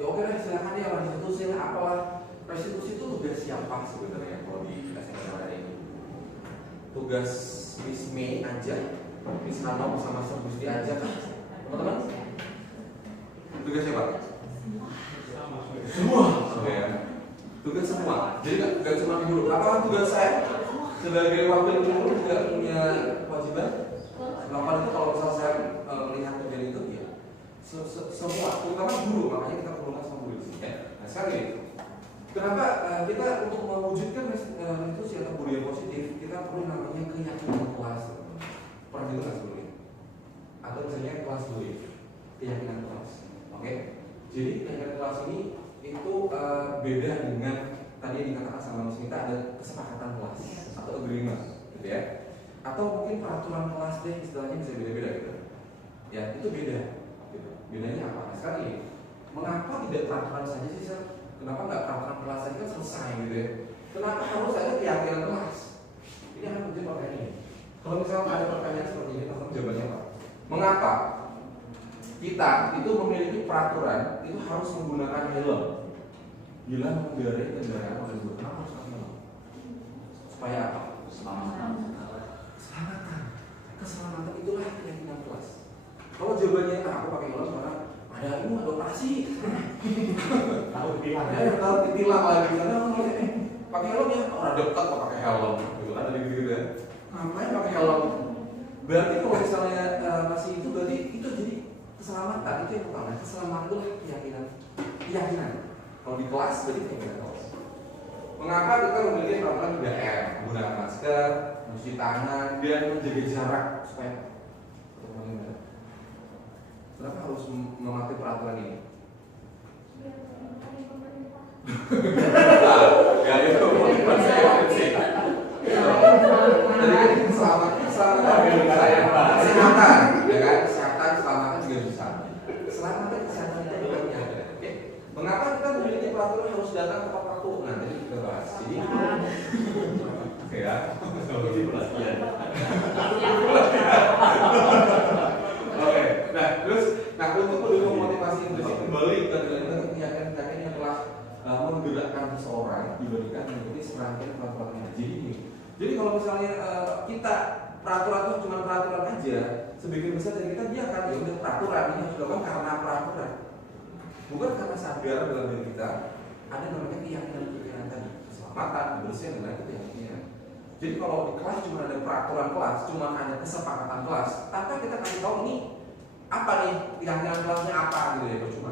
ya oke lah silakan ya restitusi lah apalah. Restitusi itu tugas siapa sebenarnya kalau di SMA hari ini? Tugas Miss May aja, Miss Hano sama Sir Gusti aja kan? Teman-teman? Tugas siapa? Semua. Oke. Tugas semua. Jadi nggak cuma guru. Apakah tugas saya sebagai wakil guru juga punya kewajiban? Melakukan itu kalau misalnya saya sekarang gini, kenapa kita untuk mewujudkan restitusi atau budaya positif, kita perlu namanya keyakinan kelas. Pernah dengar nggak sebelumnya? Atau misalnya kelas dulu ya, keyakinan kelas. Oke, jadi keyakinan kelas ini itu beda dengan tadi yang dikatakan sama Miss Mita, ada kesepakatan kelas atau agreement, gitu ya. Atau mungkin peraturan kelas deh, istilahnya bisa beda-beda gitu. Ya, itu beda. Gitu. Bedanya apa? Nah, sekarang ini, mengapa tidak peraturan saja sih, Sir? Kenapa nggak peraturan kelas saja kan selesai gitu ya? Kenapa harus ada keyakinan kelas? Ini akan menjadi pertanyaan ini. Kalau misalnya ada pertanyaan seperti ini, teman-teman jawabannya apa? Mengapa kita itu memiliki peraturan itu harus menggunakan helm bila mengendarai kendaraan roda dua? Kenapa harus pakai helm? Supaya apa? Keselamatan. Keselamatan itulah keyakinan kelas. Kalau jawabannya aku pakai helm karena ada ini ada operasi, Tahu ditilang. kalau ditilang lagi karena pakai helm ya orang dekat kok pakai helm, gitu kan, ada gitu ya. Ngapain pakai helm? Berarti kalau misalnya masih itu berarti itu jadi keselamatan, itu yang pertama. Keselamatan itu keyakinan. Kalau di kelas berarti keyakinan kelas. Mengapa kita memiliki peraturan 3M, menggunakan masker, mencuci tangan, dan menjaga jarak supaya kenapa harus memakai peraturan ini? Ya itu motivasi. Jadi kesehatan, ya kan? Kesehatan, keselamatan juga bisa. Keselamatan, kesehatan itu bukannya ada. Oke? Mengapa kita memiliki peraturan harus datang tepat waktu? Nah, tadi kita bahas. Jadi, oke ya. Oke. Nah, terus, untuk mendukung motivasi intrinsi kembali ke keyakinan yang telah menggerakkan seseorang dibandingkan mengikuti serangkaian peraturan yang jadi ini. Jadi kalau misalnya kita peraturan itu cuma peraturan aja, sebagian besar dari kita dia akan ya udah peraturan ini harus dilakukan karena peraturan, bukan karena sadar dalam diri kita ada namanya keyakinan tadi, keselamatan, kebersihan dan lain keyakinan. Jadi kalau di kelas cuma ada peraturan kelas, cuma ada kesepakatan kelas, tanpa kita kasih tahu ini apa nih keyakinan kelasnya apa gitu ya, percuma,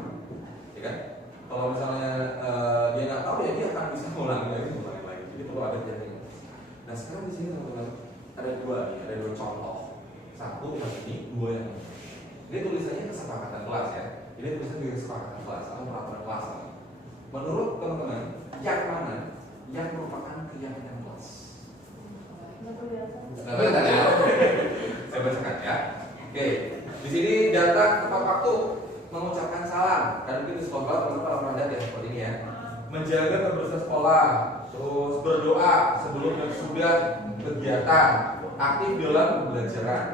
ya kan? Kalau misalnya dia nggak tahu ya dia akan bisa ngulangi lagi. Jadi perlu ada keyakinan. Nah sekarang di sini teman-teman ada dua contoh. Satu yang ini, dua yang ini. Ini tulisannya kesepakatan kelas ya. Ini tulisannya juga kesepakatan kelas atau peraturan kelas. Menurut teman-teman, yang mana yang merupakan keyakinan kelas? Nggak kelihatan ya? Saya bacakan ya. Oke, di sini datang tepat waktu, mengucapkan salam. Kan mungkin di sekolah teman-teman pernah ada ya seperti ini ya. Menjaga kebersihan sekolah, terus berdoa sebelum dan sudah kegiatan, aktif dalam pembelajaran,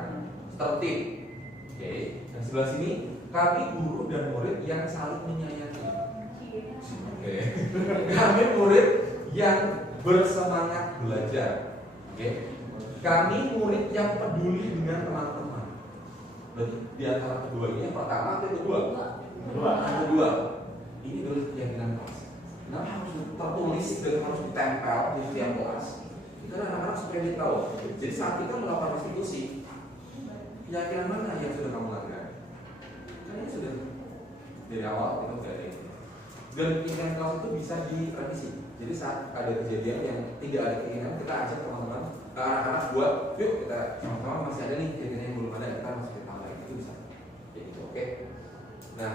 tertib. Oke, dan sebelah sini kami guru dan murid yang saling menyayangi. Oke, kami murid yang bersemangat belajar. Oke, kami murid yang peduli dengan teman-teman. Berarti di antara kedua ini yang pertama atau kedua? Kedua. Ini adalah keyakinan kelas. Nah harus tertulis dan harus ditempel di setiap kelas. Karena anak-anak supaya dia tahu. Jadi saat kita melakukan restitusi, keyakinan mana yang sudah kamu langgar? Karena ini sudah dari awal kita sudah ada ini. Dan keyakinan kelas itu bisa direvisi. Jadi saat ada kejadian yang tidak ada keinginan, kita ajak teman-teman, anak-anak buat, yuk kita sama-sama masih ada nih keyakinan yang belum ada, kita masih kita tambah itu bisa. Jadi oke. Nah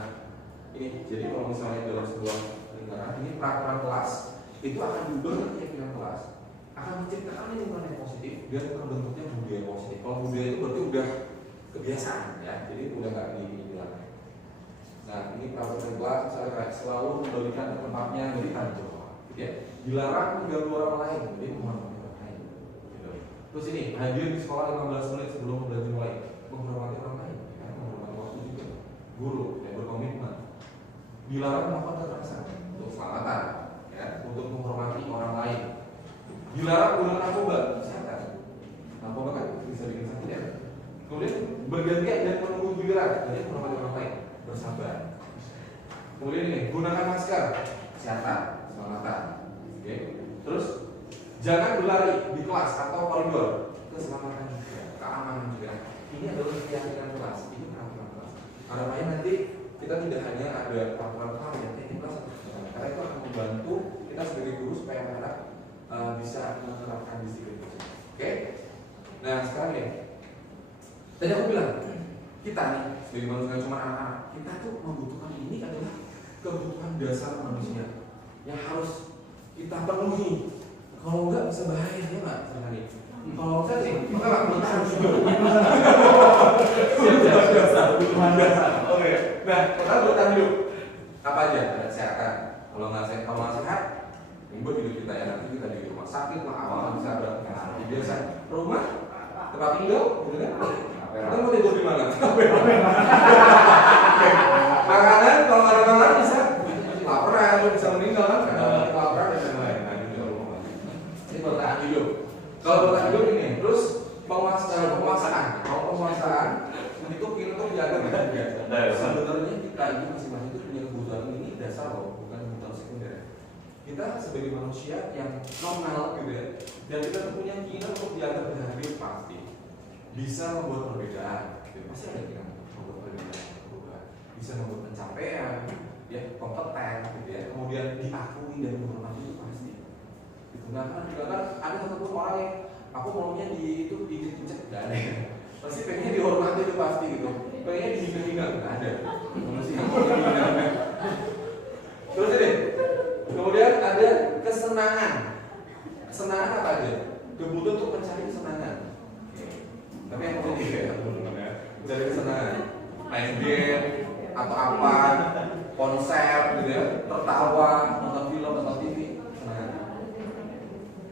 ini jadi kalau misalnya dalam sebuah lingkaran ini peraturan kelas itu akan diubah keyakinan kelas, akan menciptakan lingkungan yang positif dan terbentuknya budaya positif. Kalau budaya itu berarti udah kebiasaan ya, jadi udah nggak dibilang. Nah ini peraturan kelas misalnya kayak selalu kembalikan ke tempatnya dari kantor, ya. Dilarang mengganggu orang lain, jadi menghormati orang lain. Gitu. Terus ini hadir di sekolah 15 menit sebelum belajar mulai, menghormati orang lain, ya, menghormati waktu juga. Guru yang berkomitmen. Dilarang melakukan kekerasan untuk keselamatan, ya, untuk menghormati orang lain. Dilarang menggunakan narkoba, kesehatan. Narkoba kan bisa bikin sakit ya. Kemudian bergantian dan menunggu giliran, jadi menghormati orang lain, bersabar. Kemudian ini gunakan masker, kesehatan, keselamatan. Oke. Terus jangan berlari di kelas atau koridor, keselamatan juga, keamanan juga. Ini adalah keyakinan kelas, ini peraturan kelas. Harapannya nanti kita tidak hanya ada peraturan kelas yang kelas, karena itu akan Nah sekarang ya, tadi aku bilang kita nih sebagai manusia cuma anak-anak, kita tuh membutuhkan ini adalah kebutuhan dasar manusia yang harus kita penuhi. Kalau enggak bisa bahaya ya nggak sebenarnya. Kalau enggak sih, maka nggak perlu harus Oke, nah kita bertahan hidup apa aja? Ada kesehatan. Kalau nggak sehat, ribet hidup kita ya, nanti kita di rumah sakit lah, apa bisa ada biasa rumah tempat tinggal, gitu kan? Kita mau tidur di mana? Makanan, kalau nggak ada makanan bisa laparan, bisa meninggal kan? Karena laparan dan lain-lain. Nah, gitu. Ini bertahan hidup. Kalau bertahan hidup ini, terus penguasaan. Kalau penguasaan itu kita tuh jaga kan? Sebenarnya kita ini masing-masing itu punya kebutuhan ini dasar loh, bukan kebutuhan sekunder. Kita sebagai manusia yang normal gitu ya, dan kita tuh punya keinginan untuk dianggap berharga pasti bisa membuat perbedaan. Gitu. Pasti ada keinginan membuat perbedaan, bisa membuat pencapaian, ya kompeten, gitu ya. Kemudian diakui dan dihormati itu pasti. Gitu. Nah kan ada satu orang yang aku maunya di itu dicek nggak ada. Pasti pengennya dihormati itu pasti gitu. Pengennya dihina-hina nggak ada. Masih dihina-hina. Terus ini, kemudian ada kesenangan. Kesenangan apa aja? Kebutuhan untuk mencari kesenangan. Tapi yang penting ya, mencari kesenangan. Main game atau apa, konser gitu ya, tertawa, nonton film, nonton TV, kesenangan.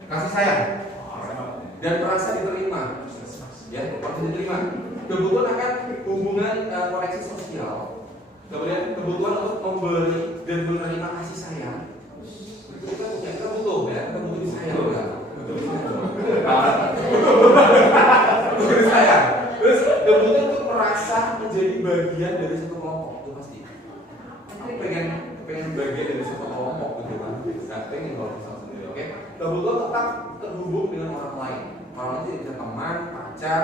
Kasih sayang dan merasa diterima. Ya, merasa diterima. Kebutuhan akan hubungan koneksi sosial. Kemudian kebutuhan untuk memberi dan menerima kasih sayang. Itu kita butuh ya, kita butuh disayang ya. Butuh disayang. Terus kebutuhan untuk merasa menjadi bagian dari satu kelompok itu pasti. Aku pengen bagian dari satu kelompok gitu kan. Saya pengen kalau misalnya sendiri, oke? Kebutuhan tetap terhubung dengan orang lain. Orang lain bisa teman, pacar,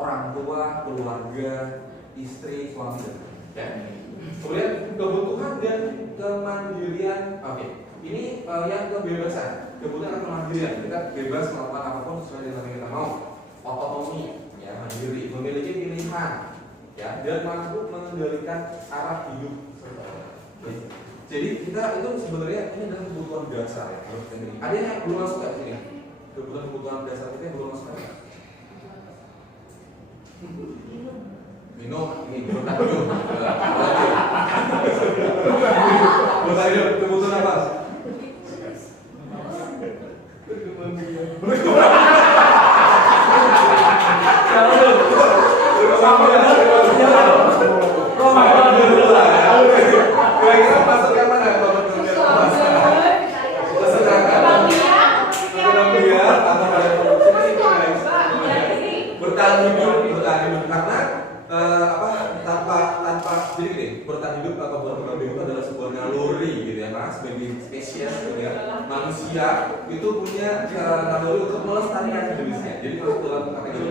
orang tua, keluarga, istri, suami dan ya. Kemudian kebutuhan dan kemandirian. Oke. Ini yang kebebasan. Kebutuhan dan kemandirian. Kita bebas melakukan apapun sesuai dengan yang kita mau. Otonomi, ya, mandiri, memiliki pilihan, ya, dan mampu mengendalikan arah hidup. Jadi kita itu sebenarnya ini adalah kebutuhan dasar ya. Ada yang belum masuk ke sini? Kebutuhan dasar kita yang belum masuk ke minum, ini bertahan hidup. Bertahan hidup, kebutuhan apa? Kira-kira masuk yang mana? Bertahan hidup karena tanpa jadi gini, bertahan hidup atau berkembang biak itu adalah sebuah naluri gitu ya, karena sebagai spesies gitu ya, manusia itu punya naluri untuk melestarikan jenisnya. Jadi kalau dalam kategori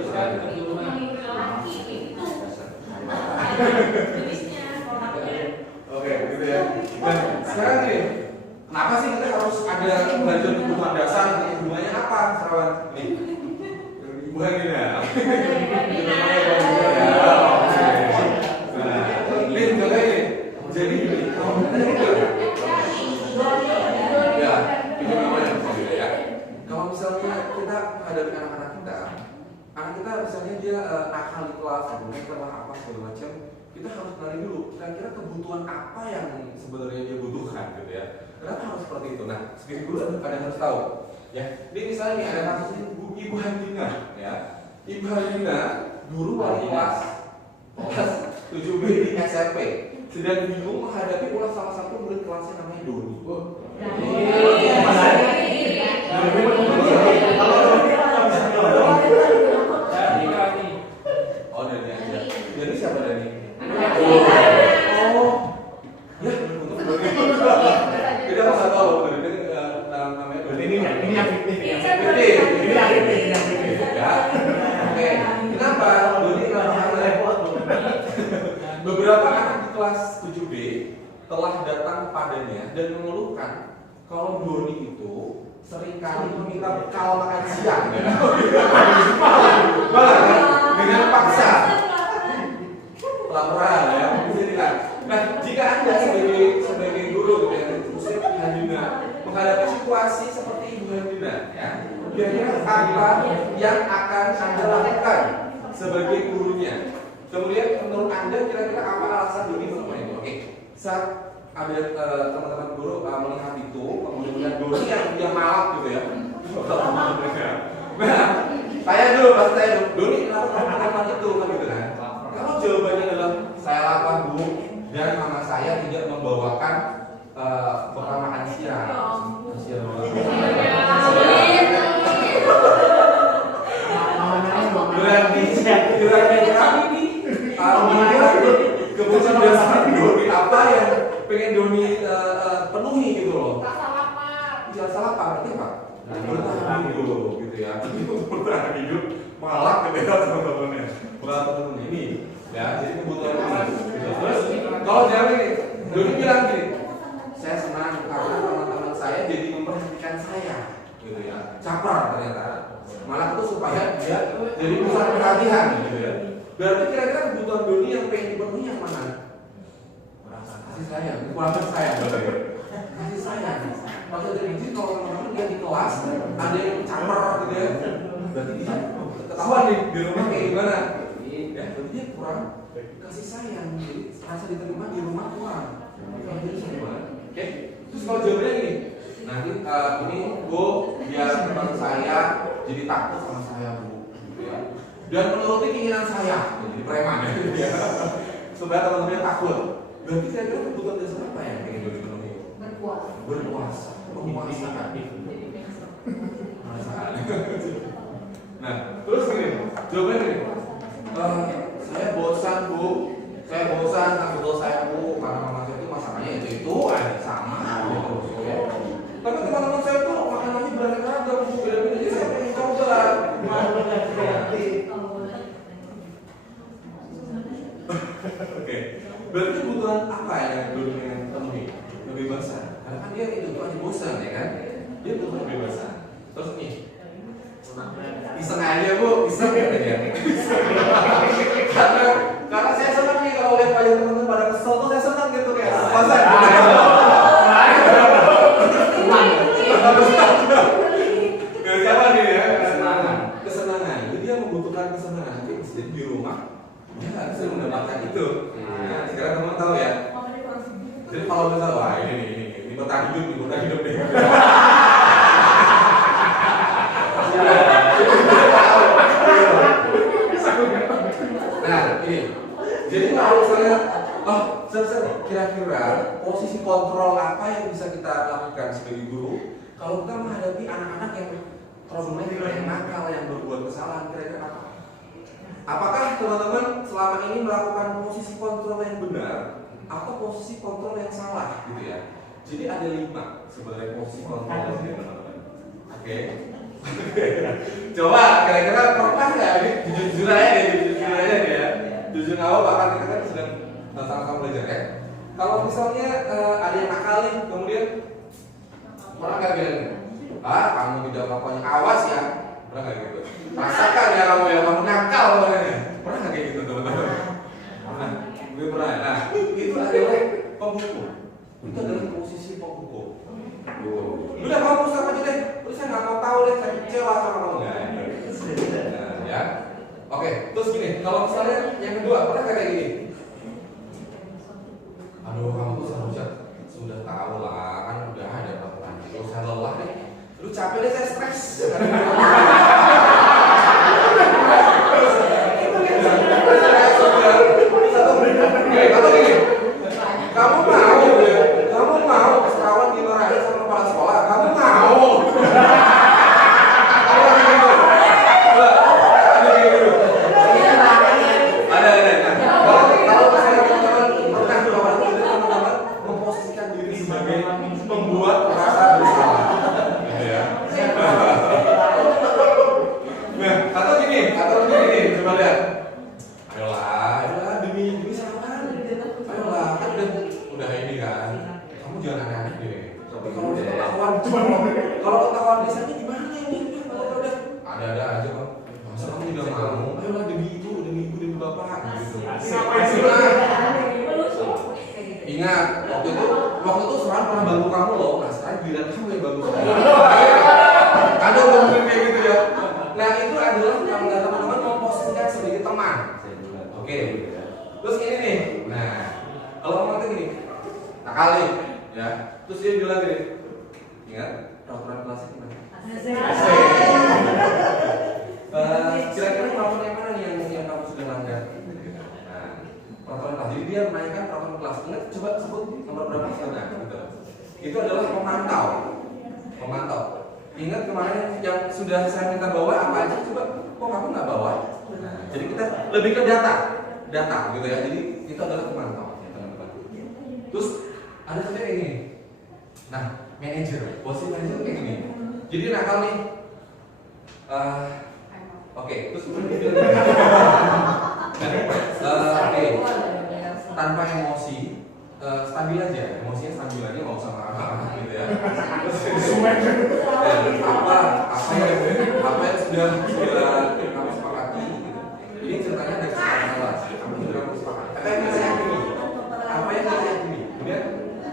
oke, gitu ya. Nah, sekarang gini, kenapa sih kita harus ada belajar kebutuhan dasar? Hubungannya apa, Serawan? Nih, bukan gini ya. Ini juga ini. Jadi kalau kita ya, ini namanya ya. Kalau misalnya kita hadapi anak-anak kita, anak kita misalnya dia nakal di kelas, kemudian apa segala macam, kita harus kenali dulu kira-kira kebutuhan apa yang sebenarnya dia butuhkan gitu ya. Kenapa harus seperti itu? Nah, seperti dulu ada yang harus tahu. Ya, ini misalnya nih ada kasus Ibu Handina, ya. Ibu Handina guru wali kelas 7B di SMP sedang bingung menghadapi ulah salah satu murid kelasnya namanya Doni. Oh, Dani aja. Dani siapa Dani? Oh, ya untuk Doni. Kita nggak tahu Dani namanya Doni. Ini yang fiktif. Ya. Oke. Kenapa Doni namanya repot? Beberapa anak di kelas 7B telah datang padanya dan mengeluhkan kalau Doni itu seringkali meminta bekal makan siang, ya. Malah kan? Dengan paksa. Laporan ya, nah jika Anda sebagai guru gitu ya, khususnya Handina menghadapi situasi seperti Ibu Handina ya, kira-kira apa yang akan Anda lakukan sebagai gurunya? Kemudian menurut Anda kira-kira apa alasan Doni melakukan itu? Oke, saat ada teman-teman guru melihat itu, kemudian melihat Doni yang malak gitu ya. Nah, tanya dulu, pasti tanya dulu, Doni kenapa melakukan itu kan gitu kan? Kalau jawabannya adalah saya lapar Bu dan mama saya tidak membawakan bekal makan siang. Berarti kira-kira kebutuhan dasar Doni apa yang pengen Doni penuhi gitu loh? Rasa lapar. Rasa lapar berarti apa? Bertahan hidup gitu ya. Bertahan hidup malak gitu ya teman-temannya. Teman-teman ini ya, jadi kebutuhan ini. Terus kalau jawab ini, Doni bilang gini, saya senang karena teman-teman saya jadi memperhatikan saya, gitu ya. Caper ternyata, malah itu supaya dia jadi pusat perhatian, gitu ya. Berarti kira-kira kebutuhan Doni yang pengen dipenuhi yang mana? Kasih sayang, kekuatan sayang, berarti. Kasih sayang. Maksudnya dari kalau teman-teman dia di kelas ada yang caper, gitu ya. Berarti dia ketahuan nih di rumah kayak gimana? Ya, berarti dia kurang kasih sayang, jadi rasa diterima di rumah kurang. Oke, terus kalau jawabannya gini, nanti ini Bu biar teman saya jadi takut sama saya Bu, gitu ya. Dan menuruti keinginan saya, jadi preman ya, supaya teman-teman takut. Berarti kira-kira kebutuhan dasar apa yang pengen dipenuhi? Berpuasa, memuaskan. Nah, terus gini, jawabannya gini. Saya bosan Bu, saya bosan betul saya Bu, karena mama saya itu masakannya itu sama gitu. Ya. Tapi teman-teman saya tuh makanannya beraneka ragam Bu, beda-beda jadi saya pengen coba. Oke, berarti kebutuhan apa yang dulu pengen penuhi? Kebebasan, karena kan dia itu tuh aja bosan ya kan? Dia butuh kebebasan. Terus nih, iseng aja Bu, iseng aja. Karena saya senang nih kalau lihat banyak teman-teman pada kesel tuh saya senang gitu kayak puasa. Siapa nih ya? Kesenangan. Jadi dia membutuhkan kesenangan. Jadi di rumah dia nggak bisa mendapatkan itu. Nah, sekarang teman-teman tahu ya. Jadi kalau misalnya wah ini bertahan hidup nih. Nah, ini. Jadi kalau misalnya, kira-kira posisi kontrol apa yang bisa kita lakukan sebagai guru kalau kita menghadapi anak-anak yang troublemaker, yang nakal, yang berbuat kesalahan, kira-kira apa? Apakah teman-teman selama ini melakukan posisi kontrol yang benar atau posisi kontrol yang salah, gitu ya? Jadi ada 5 sebenarnya posisi kontrol ya teman-teman. Oke. Coba kira-kira pernah nggak ini jujur aja ya. Jujur awal bahkan kita kan sedang sama-sama belajar ya. Kalau misalnya ada yang nakal nih, kemudian pernah nggak bilang, kamu tidak melakukannya, awas ya, pernah nggak gitu? Rasakan ya kamu yang kamu nakal makanya. Pernah nggak kayak gitu teman-teman? Pernah. Gue pernah. Nah, itu adalah penghukum. Itu adalah posisi penghukum. Udah kamu pusat aja deh, terus saya nggak mau tahu deh, saya kecewa sama kamu nggak? Ya. Oke, terus gini, kalau misalnya yang kedua, pernah nggak kayak gini? Aduh, kamu tuh seharusnya sudah tahu lah, kan udah ada peraturan. Kalau saya lelah deh, lu capek deh, saya stres. Atau gini, kamu mau sekawan dimarahin sama kepala sekolah, kamu mau? Membuat merasa bersalah, gitu ya. bapak gitu. Ingat, Ingat waktu itu Suhan pernah bantu kamu loh. Nah sekarang giliran kamu yang bantu saya. Ada mungkin kayak gitu ya. Nah itu adalah kalau teman-teman memposisikan sebagai teman. Oke. Terus ini nih. Nah kalau ngomong gini, nah kali ya. Terus dia bilang gini, ingat peraturan kelasnya gimana? Kira-kira peraturan yang mana nih yang kamu sudah langgar? Nah, peraturan kelas. Jadi dia menanyakan peraturan kelas. Ingat, coba sebut nomor berapa sana. Gitu. Itu adalah pemantau. Pemantau. Ingat kemarin yang sudah saya minta bawa apa aja? Coba, kok kamu nggak bawa? Nah, jadi kita lebih ke data gitu ya. Jadi itu adalah pemantau, ya, teman-teman. Terus ada juga ini. Nah, manajer, posisi manajer kayak gini. Jadi nakal nih. Oke, terus tanpa emosi, stabil aja, emosinya stabil aja, nggak usah marah-marah gitu ya. Apa yang sudah kamu sepakati, gitu. Ini ceritanya dari sekarang kelas, kamu sudah kamu sepakati. Apa yang bisa yakini? Apa yang bisa yakini? Kemudian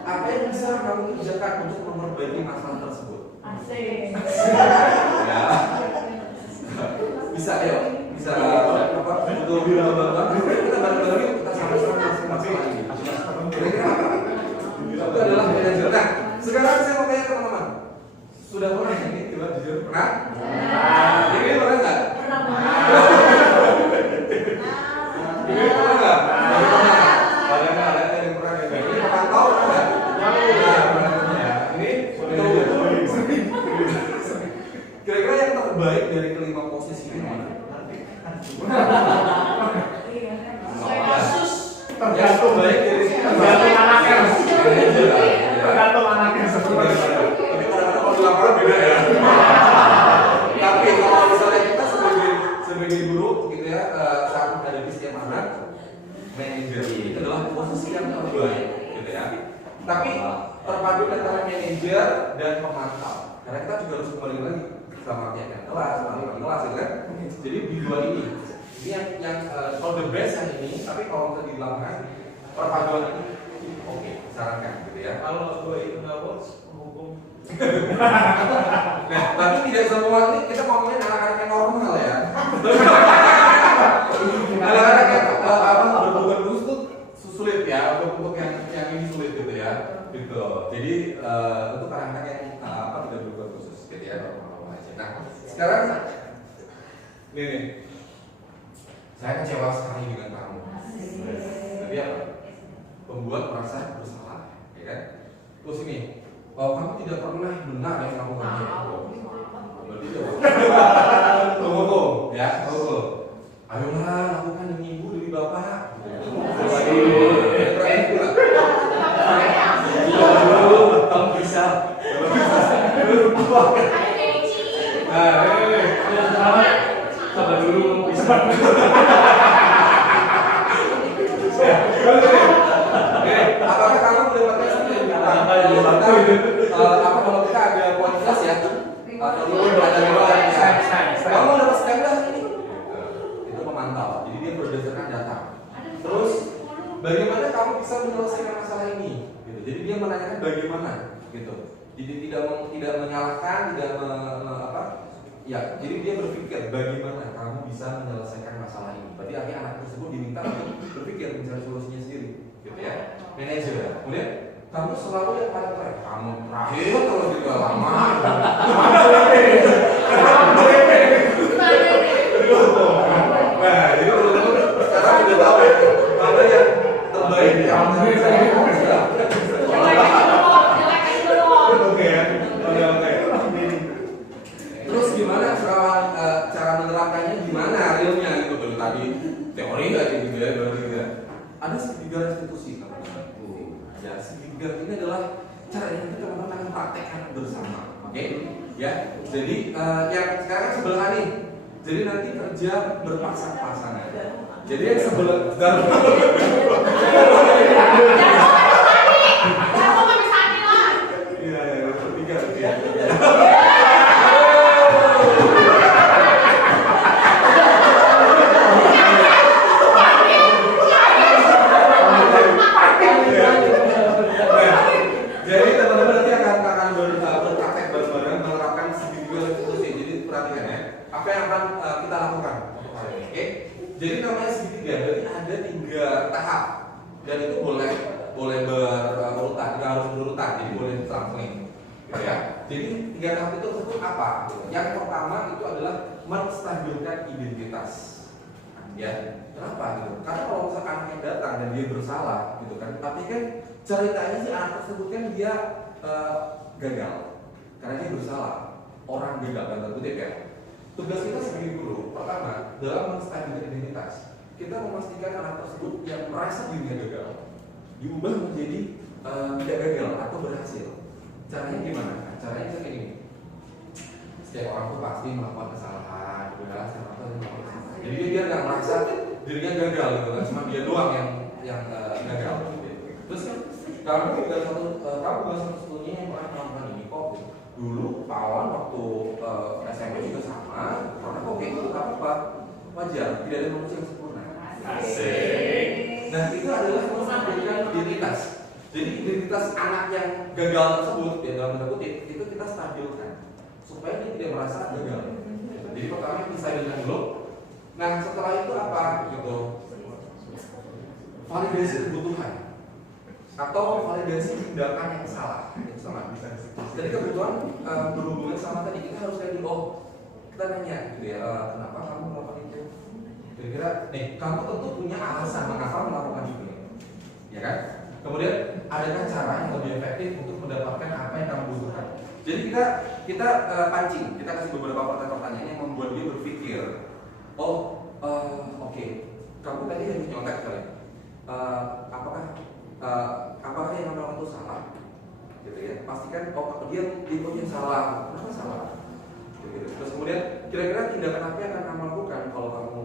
apa yang bisa kamu kerjakan untuk memperbaiki masalah tersebut? Asik. Ya. Bisa ya, bisa apa? Untuk bantuan. Kita bareng-bareng kita sama-sama masalah ini. Kira-kira apa? Itu adalah manajer. Nah, sekarang saya mau tanya teman-teman, sudah pernah ini coba jujur pernah? Ini pernah nggak? Ini pernah nggak? Ada nggak? Ada yang pernah nggak? Ini pemantau nggak? Ini kira-kira yang terbaik dari kelima posisi ini mana? Yang terbaik dari Tergantung anaknya. Tergantung anaknya. Tapi kadang-kadang kalau di lapangan beda ya. Tapi kalau misalnya kita sebagai guru gitu ya, saat menghadapi setiap anak, manajer itu adalah posisi yang terbaik gitu ya. Tapi terpadu antara manajer dan pemantau. Karena kita juga harus kembali lagi sama artinya kelas, kelas gitu kan. Jadi di dua ini yang kalau the best yang ini, tapi kalau kita dibilangkan perpaduan ini oke, sarankan gitu ya. Kalau gue itu nggak bos, menghukum. Nah, tapi tidak semua ini kita ngomongin anak-anak yang normal ya. Anak-anak yang berhubungan khusus tuh sulit ya, untuk yang ini sulit gitu ya. Gitu. Jadi untuk anak-anak yang tidak berhubungan khusus gitu ya, normal aja. Nah, sekarang nih. Saya kecewa sekali dengan kamu. Tapi apa? Membuat merasa bersalah, ya kan? Terus ini, bahwa kamu tidak pernah benar yang kamu kerjakan. Tunggu, ya, tunggu. Ayolah, lakukan demi ibu, demi bapak. Kamu bisa. Sabar dulu, bisa. Apakah kamu mendapatkan sesuatu? Apa kalau kita ada kualitas ya? Atau ada kamu dapat standar ini? Itu memantau. Jadi dia berdasarkan data. Terus bagaimana kamu bisa menyelesaikan masalah ini? Gitu. Jadi dia menanyakan bagaimana, gitu. Jadi tidak menyalahkan, tidak ya, jadi dia berpikir bagaimana kamu bisa menyelesaikan masalah ini. Berarti artinya anak tersebut diminta untuk berpikir mencari solusinya sendiri, gitu ya. Manajer. Kemudian kamu selalu yang paling terakhir. Kamu terakhir kalau juga lama. Nah, jadi teman-teman sekarang sudah tahu ya mana yang terbaik ya. Oke ya. Oke. Terus gimana cara menerapkannya, gimana realnya gitu tuh tadi teori nggak gitu ya, berarti ya. Ada segitiga restitusi teman-teman. Ya segitiga ini adalah cara yang kita teman-teman akan praktekkan bersama, oke? Ya, jadi yang sekarang sebelah nih, jadi nanti kerja berpasang-pasangan. Jadi yang sebelah ada 3 tahap dan itu boleh berurutan, nggak harus berurutan, jadi boleh selang-seling, gitu ya. Jadi 3 tahap itu tersebut apa? Yang pertama itu adalah menstabilkan identitas, ya. Kenapa gitu? Karena kalau misalnya anak yang datang dan dia bersalah, gitu kan, tapi kan ceritanya si anak tersebut kan dia gagal karena dia bersalah, orang gagal dalam kutip ya. Tugas kita sebagai guru pertama dalam menstabilkan identitas, kita memastikan anak tersebut yang merasa dirinya gagal diubah menjadi tidak gagal atau berhasil. Caranya gimana? Caranya seperti ini. Setiap orang tuh pasti melakukan kesalahan, jadi dia nggak merasa dirinya gagal gitu kan, cuma dia doang yang gagal. Gitu. Terus kamu juga satu-satunya yang pernah melakukan ini kok. Gitu. Dulu Pak Awan waktu SMP juga sama, karena kok kayak gitu apa wajar, tidak ada manusia yang sempurna. Asik. Nah itu adalah menstabilkan identitas. Jadi identitas anak yang gagal tersebut, ya dalam tanda kutip, itu kita stabilkan supaya dia tidak merasa gagal. Jadi pertama distabilkan dulu. Nah setelah itu apa? Gitu. Validasi kebutuhan atau validasi tindakan yang salah. Itu sama. Jadi kebutuhan berhubungan sama tadi kita harus kayak kita nanya gitu ya, kenapa kamu melakukan itu? Kira-kira nih kamu tentu punya alasan mengapa melakukan itu, ya kan? Kemudian adakah cara yang lebih efektif untuk mendapatkan apa yang kamu butuhkan? Jadi kita pancing, kita kasih beberapa pertanyaan yang membuat dia berpikir, oke, kamu tadi harus nyontek kali. Apakah yang kamu lakukan itu salah? Gitu ya. Pastikan dia yang salah. Kenapa salah? Gitu. Terus kemudian kira-kira tindakan apa yang akan kamu lakukan kalau kamu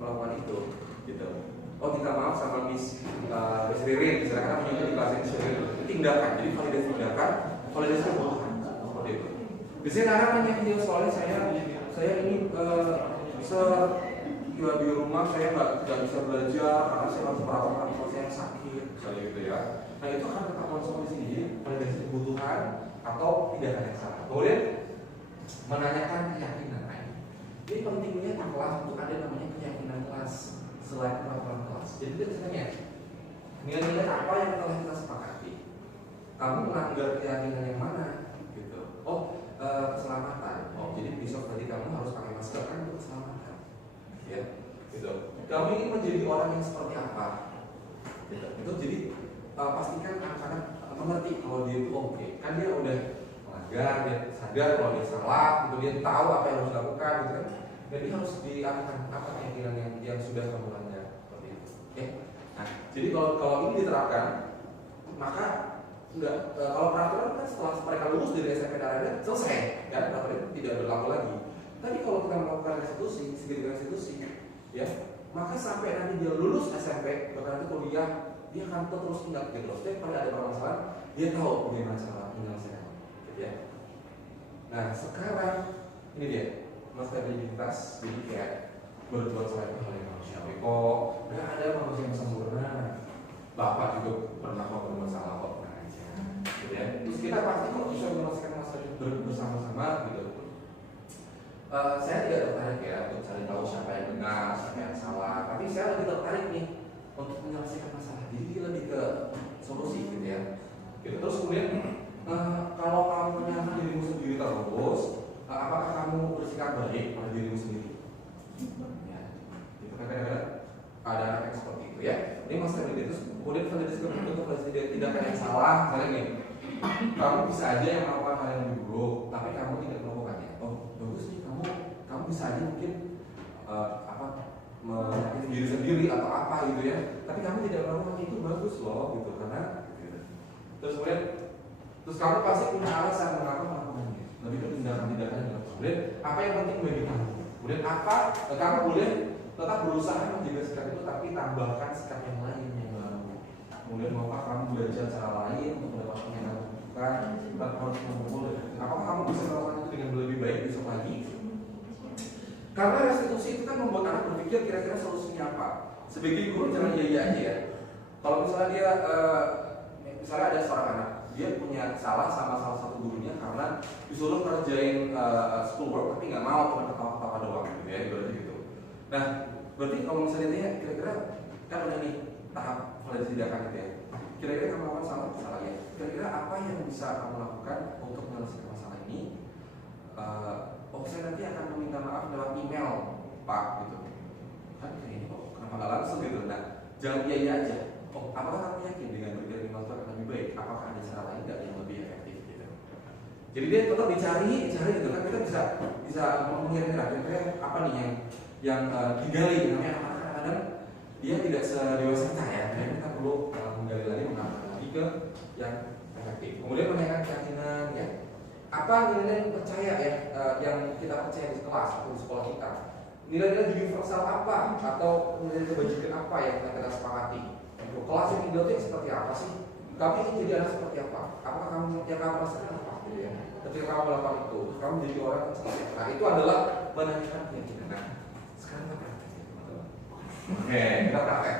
melakukan itu? Gitu. Minta maaf sama Miss Ririn, misalnya kan menyebut di kelas Miss Ririn. Tindakan, jadi validasi tindakan, validasi kebutuhan. Seperti itu. Biasanya anak nanya dia soalnya saya ini di rumah saya nggak bisa belajar karena saya harus merawat anak saya yang sakit, misalnya gitu ya. Nah itu akan ketahuan soal di sini, validasi kebutuhan atau tindakan yang salah. Kemudian menanyakan keyakinan. Ini pentingnya di kelas untuk ada namanya keyakinan kelas selain peraturan kelas. Jadi kita bisa tanya, nilai-nilai apa yang telah kita sepakati? Kamu melanggar keyakinan yang mana? Gitu. Keselamatan. Jadi besok tadi kamu harus pakai masker kan untuk keselamatan. Ya, gitu. Kamu ingin menjadi orang yang seperti apa? Gitu. Itu jadi pastikan anak-anak mengerti kalau dia itu oke. Kan dia udah melanggar, dia sadar kalau dia salah, gitu, dia tahu apa yang harus dilakukan, gitu kan. Jadi harus diarahkan apa keyakinan yang sudah kamu langgar seperti itu. Oke. Nah, jadi kalau ini diterapkan, maka kalau peraturan kan setelah mereka lulus dari SMP dan selesai, kan peraturan tidak berlaku lagi. Tapi kalau kita melakukan restitusi, ya, maka sampai nanti dia lulus SMP, bahkan nanti kuliah, dia akan terus ingat gitu. Setiap kali ada permasalahan, dia tahu bagaimana cara menyelesaikan, gitu ya. Nah, sekarang ini dia stabilitas, jadi kayak berbuat selain hal yang manusiawi. Kok nggak ada manusia yang sempurna? Bapak juga pernah bermasalah kok, pernah aja, gitu ya. Terus kita pasti kok bisa menyelesaikan masalah bersama-sama, gitu. Saya tidak tertarik ya untuk cari tahu siapa yang benar, siapa yang salah. Tapi saya lebih tertarik nih untuk menyelesaikan masalah. Jadi dia lebih ke solusi, gitu ya. Gitu. Terus kemudian kalau kamu menyalahkan dirimu sendiri terus, apakah kamu bersikap baik pada dirimu sendiri? Ya, itu kan kadang-kadang ada anak yang seperti itu ya. Ini masalah ini. Terus kemudian validasi kebutuhan tindakan yang salah, misalnya nih, kamu bisa aja yang melakukan hal yang lebih buruk, tapi kamu tidak melakukannya. Bagus nih, kamu bisa aja mungkin menyakiti diri sendiri atau apa gitu ya. Tapi kamu tidak melakukan itu, bagus loh, gitu karena. Gitu. Terus kamu pasti punya alasan mengapa melakukannya. Lebih ke tindakan-tindakan yang dilakukan. Kemudian apa yang penting bagi kamu? Kemudian kamu boleh tetap berusaha menjaga sikap itu, tapi tambahkan sikap yang lain yang baru. Kemudian maukah kamu belajar cara lain untuk mendapatkan yang kamu butuhkan? Tanpa harus mengumpul. Apakah kamu bisa melakukan itu dengan lebih baik besok lagi? Karena restitusi itu kan membuat anak berpikir kira-kira solusinya apa. Sebagai guru jangan iya aja ya. Kalau misalnya dia misalnya ada seorang anak, dia punya salah sama salah satu gurunya karena disuruh kerjain schoolwork tapi nggak mau, cuma ketawa-ketawa doang gitu ya, berarti gitu. Nah, berarti kalau misalnya dia kira-kira kan udah nih tahap validasi tindakan itu ya. Kira-kira kamu lakukan salah ya. Kira-kira apa yang bisa kamu lakukan untuk menyelesaikan masalah ini? Saya nanti akan meminta maaf lewat email, Pak, gitu. Kan kayak ini kok kenapa nggak langsung gitu? Nah, jangan iya aja. Apakah kamu yakin dengan berkirim email itu akan lebih baik? Apakah ada cara lain nggak yang lebih efektif gitu? Jadi dia tetap dicari gitu kan, kita bisa mengira-ngira kira-kira apa nih yang digali, namanya kadang dia tidak sedewasa kita ya, jadi kita perlu menggali lagi, mengarahkan lagi ke yang efektif. Kemudian menanyakan keyakinan ya, apa nilai yang percaya ya, yang kita percaya di kelas atau di sekolah kita, nilai-nilai universal apa atau nilai kebajikan apa yang kita sepakati. Kelas yang ideal itu seperti apa sih? Kamu ingin jadi anak seperti apa? Apakah kamu yang kamu rasakan apa? Gitu ya. Ketika kamu melakukan itu, kamu jadi orang yang seperti apa? Nah, itu adalah menanyakan keyakinan. Nah, sekarang kita praktek ya teman-teman. Oke, kita praktek.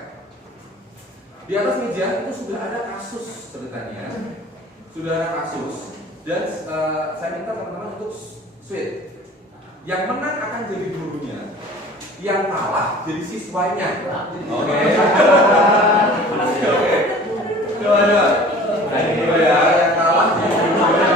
Di atas meja itu sudah ada kasus ceritanya, sudah ada kasus, dan saya minta teman-teman untuk sweet. Yang menang akan jadi gurunya, yang kalah jadi siswanya. Oke. Oke. Coba. Nah, ini ya, yang kalah jadi gurunya.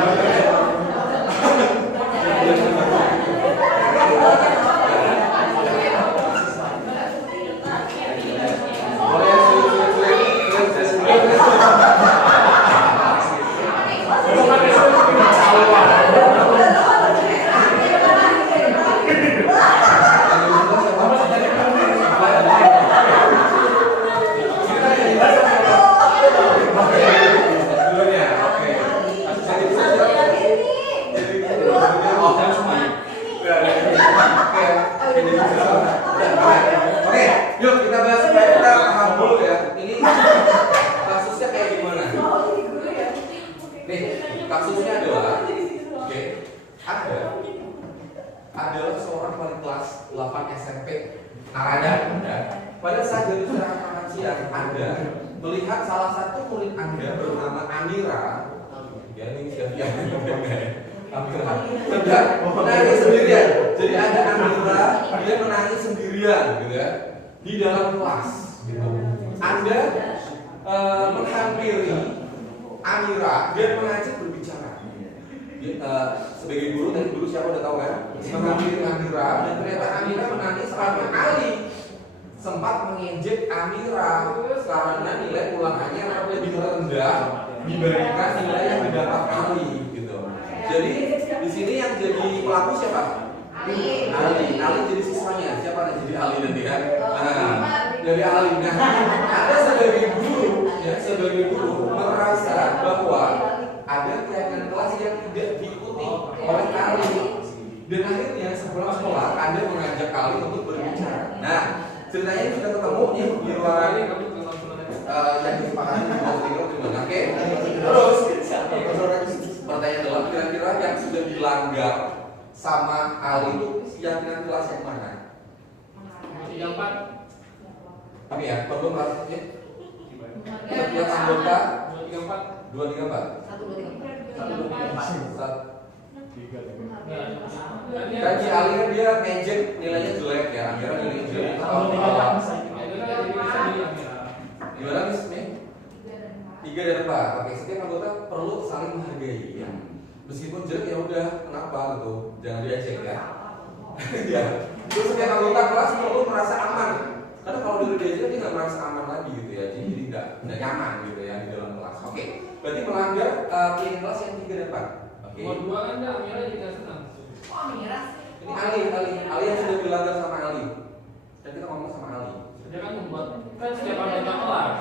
Adalah seorang wali kelas 8 SMP Anda pada saat jadi makan siang Anda melihat salah satu murid Anda bernama Amira ya ini siapa sedang menangis sendirian. Jadi ada Amira, dia menangis sendirian gitu ya di dalam kelas gitu. Anda menghampiri Amira, dia mengajak berbicara. Sebagai guru, dan guru siapa udah tahu kan? Menghampiri Amira, dan ternyata Amira menangis karena Ali sempat mengejek Amira karena nilai ulangannya lebih rendah dibandingkan nilai yang didapat Ali gitu. Jadi di sini yang jadi pelaku siapa? Ali jadi siswanya. Siapa yang jadi Ali nanti kan? Dari Ali. Nah, Anda sebagai guru merasa bahwa ada keyakinan kelas yang tidak diikuti oleh Ali, dan akhirnya sebelum sekolah Anda mengajak Ali untuk berbicara. Nah, ceritanya sudah ketemu di ruangan yang disepakati di bawah gimana? Oke. Terus pertanyaan adalah kira-kira yang sudah dilanggar sama Ali itu keyakinan kelas yang mana? 34. Oke ya, perlu maksudnya setiap anggota 234. Kan si Ali kan dia ngejek nilainya jelek ya, Amira nilainya jelek. Gimana Miss Mei? 3 dan 4. Oke, setiap anggota perlu saling menghargai ya. Meskipun jelek ya udah, kenapa gitu? Jangan diejek ya. Ya. Terus setiap anggota kelas perlu merasa aman. Karena kalau dulu diejek dia nggak merasa aman lagi gitu ya. Jadi nggak nyaman gitu ya di dalam kelas. Oke. Berarti melanggar pilih kelas yang 3 dan 4. Oke. Dua kan dah, Amira juga senang. Oh, Amira sih. Ini Ali yang sudah dilanggar sama Ali. Dan kita ngomong sama Ali. Dia kan membuat kan setiap anggota kelas.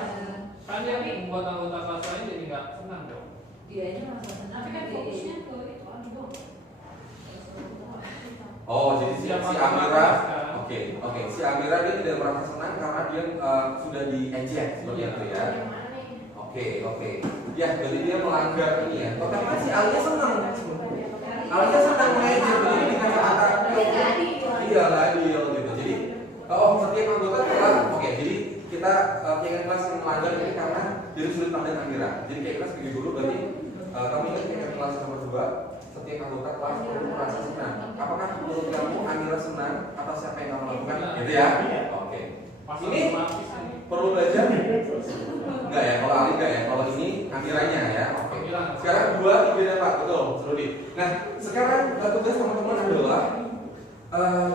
Kan dia membuat anggota kelas lain jadi nggak senang dong. Dianya merasa senang. Tapi kan fokusnya ke itu doang. Oh, jadi si Amira. Oke. Si Amira dia tidak merasa senang karena dia sudah diejek seperti itu ya. Oke. Ya, jadi dia melanggar ini ya. Tapi kan si Ali senang. Ali senang mengejek, jadi dikata-kata. Iya lah, gitu. Jadi, setiap anggota kelas. Oke, jadi kita pengen kelas yang melanggar ini karena dari sudut pandang Amira. Jadi kayak kelas sebagai guru berarti kami ingat pengen kelas nomor 2. Setiap anggota kelas perlu merasa senang. Apakah menurut kamu Amira senang atas siapa yang kamu lakukan? Gitu ya. Oke. Ini Perlu belajar? Enggak ya, kalau ahli enggak ya. Kalau ini akhirannya ya. Oke. Sekarang 2, 3 dan 4, betul, Rudi. Nah, sekarang tugas teman-teman adalah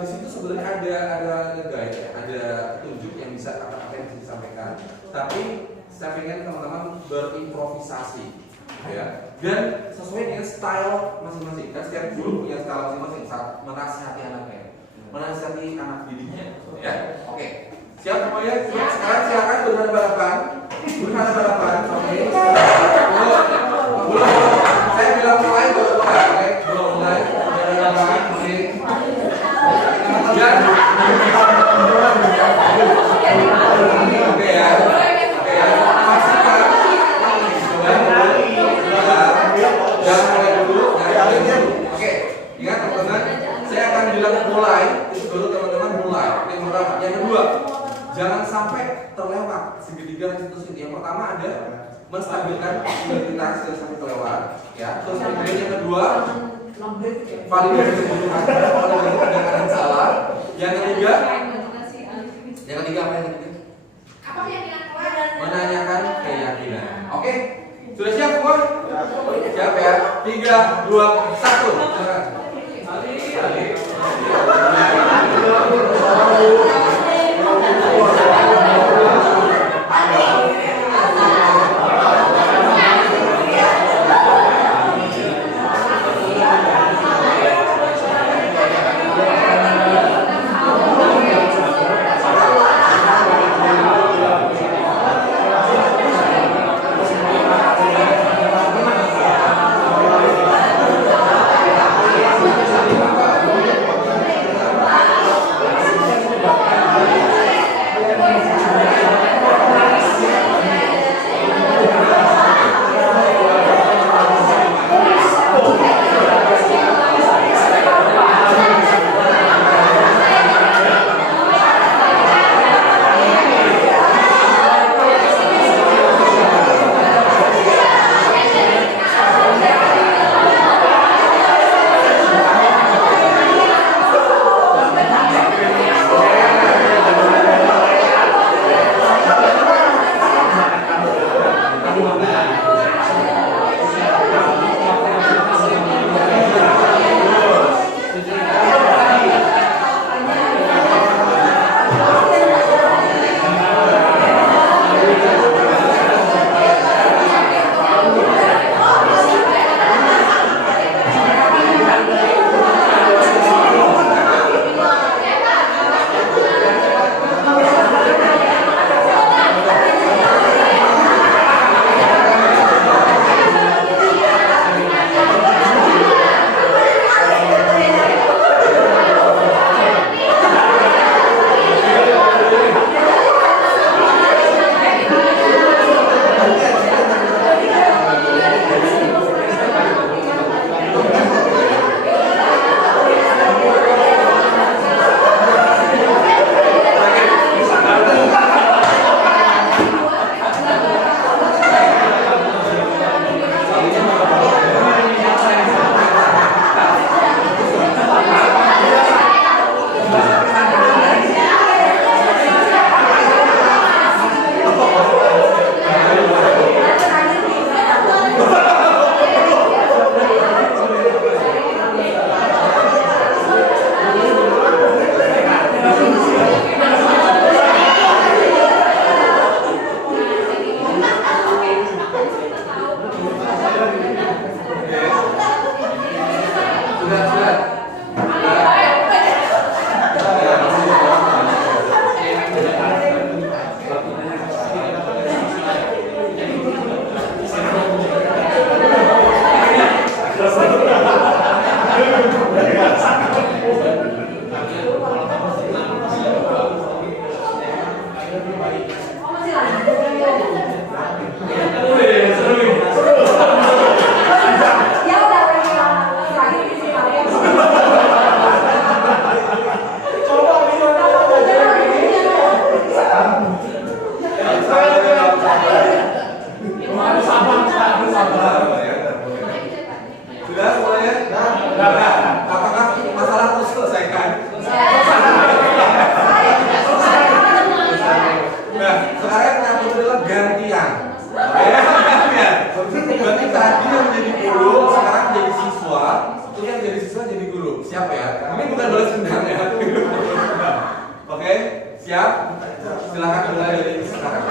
di situ sebenarnya ada guide ya, ada petunjuk yang bisa apa yang bisa disampaikan. Tapi saya pengen teman-teman berimprovisasi, ya. Dan sesuai dengan style masing-masing. Kan setiap guru punya style masing-masing saat menasihati anaknya, menasihati anak didiknya, ya. Oke. Siap semuanya? Sekarang silakan berhadapan-hadapan. Berhadapan-hadapan. Oke. Belum. Saya bilang mulai baru mulai. Oke. Belum mulai. Berhadapan. Oke. Dan oke ya. Oke ya. Pastikan. Jangan mulai dulu. Oke. Ingat teman-teman, saya akan bilang mulai. Itu baru teman-teman mulai. Yang pertama. Yang kedua, jangan sampai terlewat segitiga institusi. Yang pertama ada menstabilkan identitas yang sampai terlewat, ya. Terus kemudian yang kedua, validasi kebutuhan, validasi kadang-kadang salah. Yang ketiga apa yang ketiga? Menanyakan keyakinan. Oke, sudah siap semua? Siap ya? 3, 2, 1. Silakan. yang ngatur adalah gantian. Oke, gantian. Berarti tadi yang menjadi guru sekarang jadi siswa, terus yang jadi siswa jadi guru. Siap ya? Ini bukan balas dendam ya. Oke, siap? Silakan mulai dari sekarang.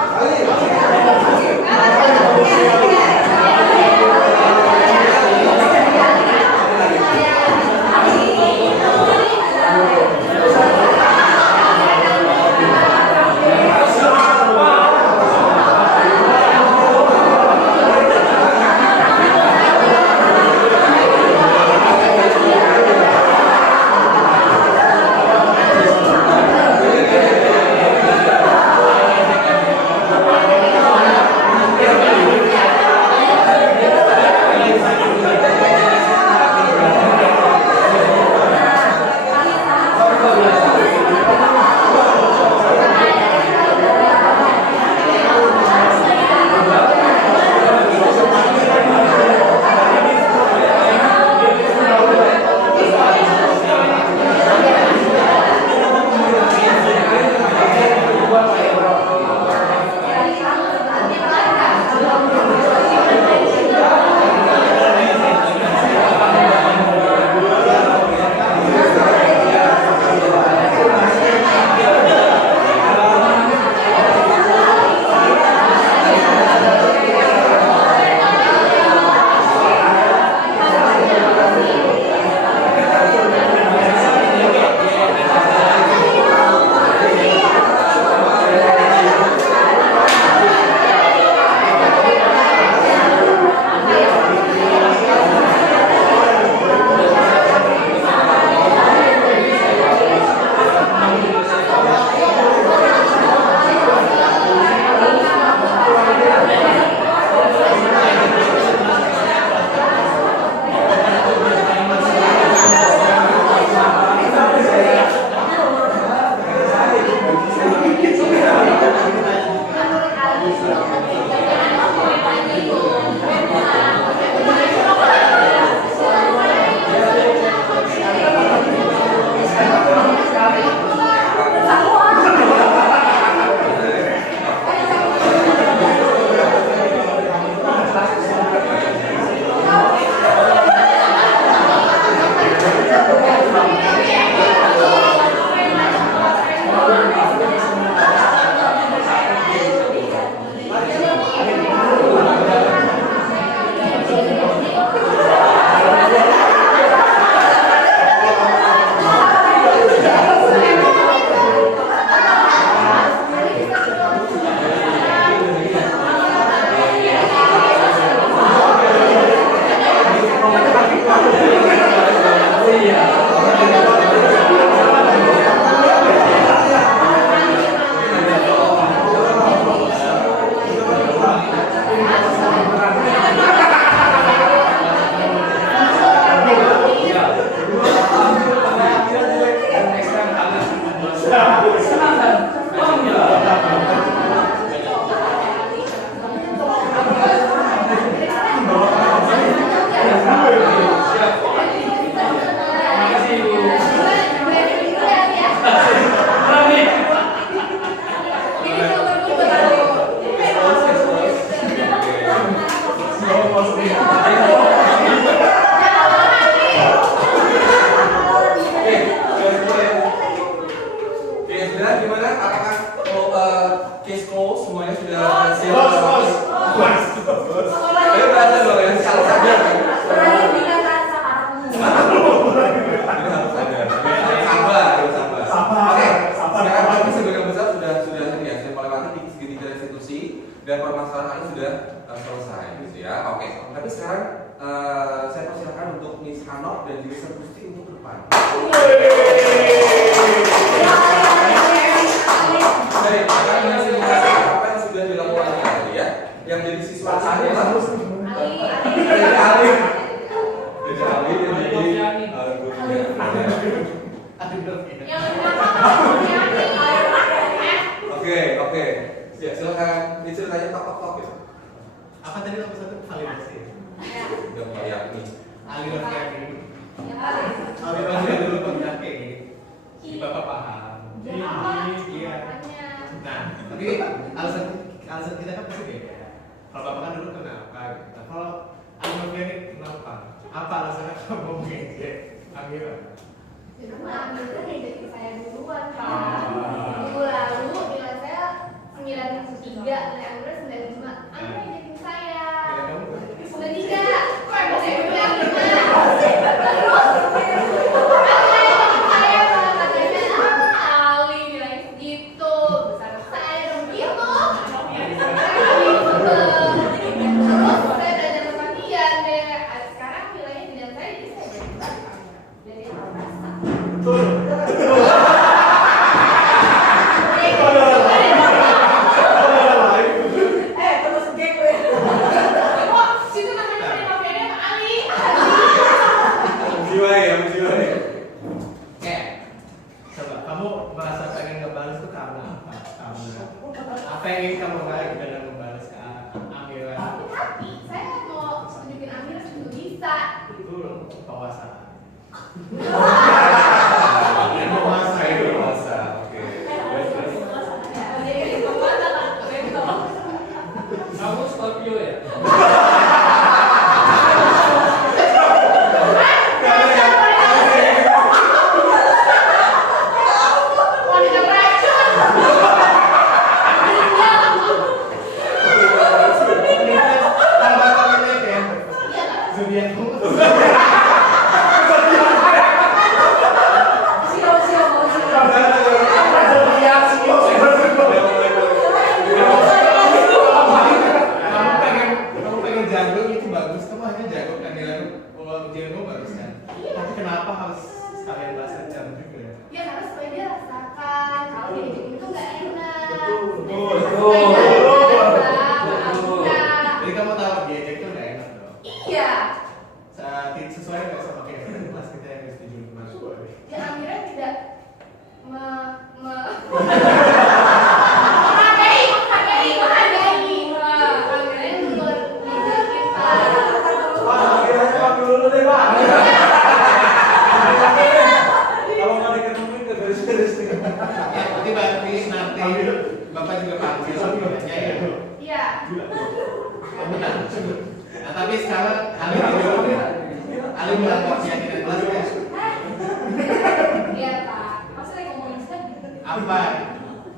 Dan permasalahan ini sudah selesai gitu ya. Oke, tapi sekarang saya persilakan untuk Miss Hanok dan juga Miss Gusti untuk ke depan. Baik, akan mensimulasi apa yang sudah dilakukan tadi ya. Yang jadi siswa tadi harus Ali Oke. Ya, silakan diceritanya tok ya. Apa tadi nomor satu? Validasi. Udah mulai yakni. Alirasi. Alirasi dulu penyakin. Si Bapak paham. Iya. Nah, tapi alasan alasan kita kan pasti beda. Kalau bapak kan dulu kenapa gitu. Nah, kalau Amira ini kenapa? Apa alasannya kamu mau ngejek Amira? Karena Amira ngejekin saya duluan Pak. Minggu lalu nilai saya 93, nilai Amira 95. Amira ngejekin saya. Nilai kamu berapa? 93. Kok emang saya bilang 5? Terus Amira ngejekin saya Pak. Katanya Ali nilai segitu. Besar saya dong gitu. Terus saya belajar sama dia deh. Sekarang nilainya tidak saya, jadi saya belajar sama Amira. Jadi aku rasa. Terus geng gue. Oh, situ namanya Prima Fede sama Ali. Menjiwai. Coba kamu merasa pengen ngebales tuh karena apa? Apa yang ingin kamu raih dengan ngebales ke Amira? Tapi saya mau tunjukin Amira itu bisa. Betul, penguasaan. Masa. Oke. Jadi penguasa lah. Kamu Scorpio ya? Wanita beracun. Kalau bapak ini kayak zodiak kamu. Kamu pengen jago itu bagus, kamu hanya jago kan nilai ujian kamu bagus kan. Tapi kenapa harus sekalian bahas jam juga ya? Ya karena supaya dia rasakan kalau diajakin itu nggak enak. Jadi kamu tahu diajak itu nggak enak dong. Iya. Sesuai nggak sama kayak kelas kita yang setuju kemarin? Ya Amira tidak menghargai. Amira yang luar biasa kita. Kalau mau diketemuin ke garis-garis nih. Ya, berarti nanti bapak juga panggil sebenarnya ya. Iya. Nah, tapi sekarang Ali melanggar keyakinan kelas ya. Iya Pak. Maksudnya lagi ngomongin sekali.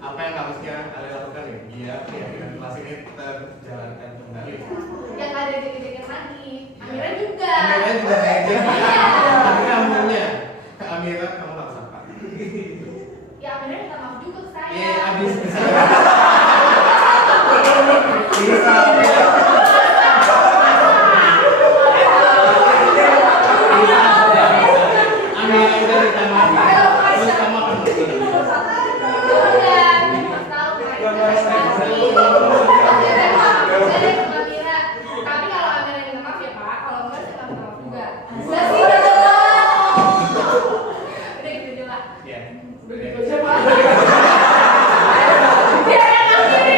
Apa yang harusnya Ali lakukan ya? Biar keyakinan kelas ini terjalankan kembali. Yang ada jadi-jadikan lagi. Amira juga. Amira juga kayak jadi. Iya. Tapi kamunya ke Amira kamu harus apa? Ya Amira minta maaf juga ke saya. Ya abis bisa. Amira udah minta maaf. Terus kamu akan berubah. Udah, Mas tahu tapi kalau Amira minta maaf ya Pak, kalau enggak saya nggak minta maaf juga. Bisa sih, udah gitu aja Pak. Ya. Udah gitu aja Pak. Dia enak gini.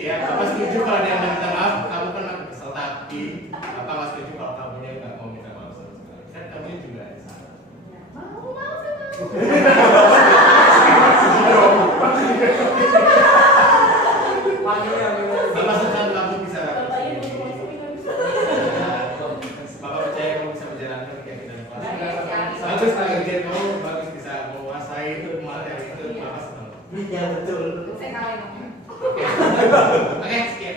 Ya, Bapak setuju kalau dia minta maaf, kamu kan aku kesel, tapi Bapak nggak setuju kalau kamunya nggak mau minta maaf sama sekali. Kan kamunya juga salah. Mau saya mau. Bapak senang kamu bisa Bapak percaya kamu bisa menjalankan keyakinan kelas. Bagus kalau ujian kamu bagus bisa menguasai itu materi itu, Bapak senang. Ya betul. Saya kalian ngomong. Oke, sekian.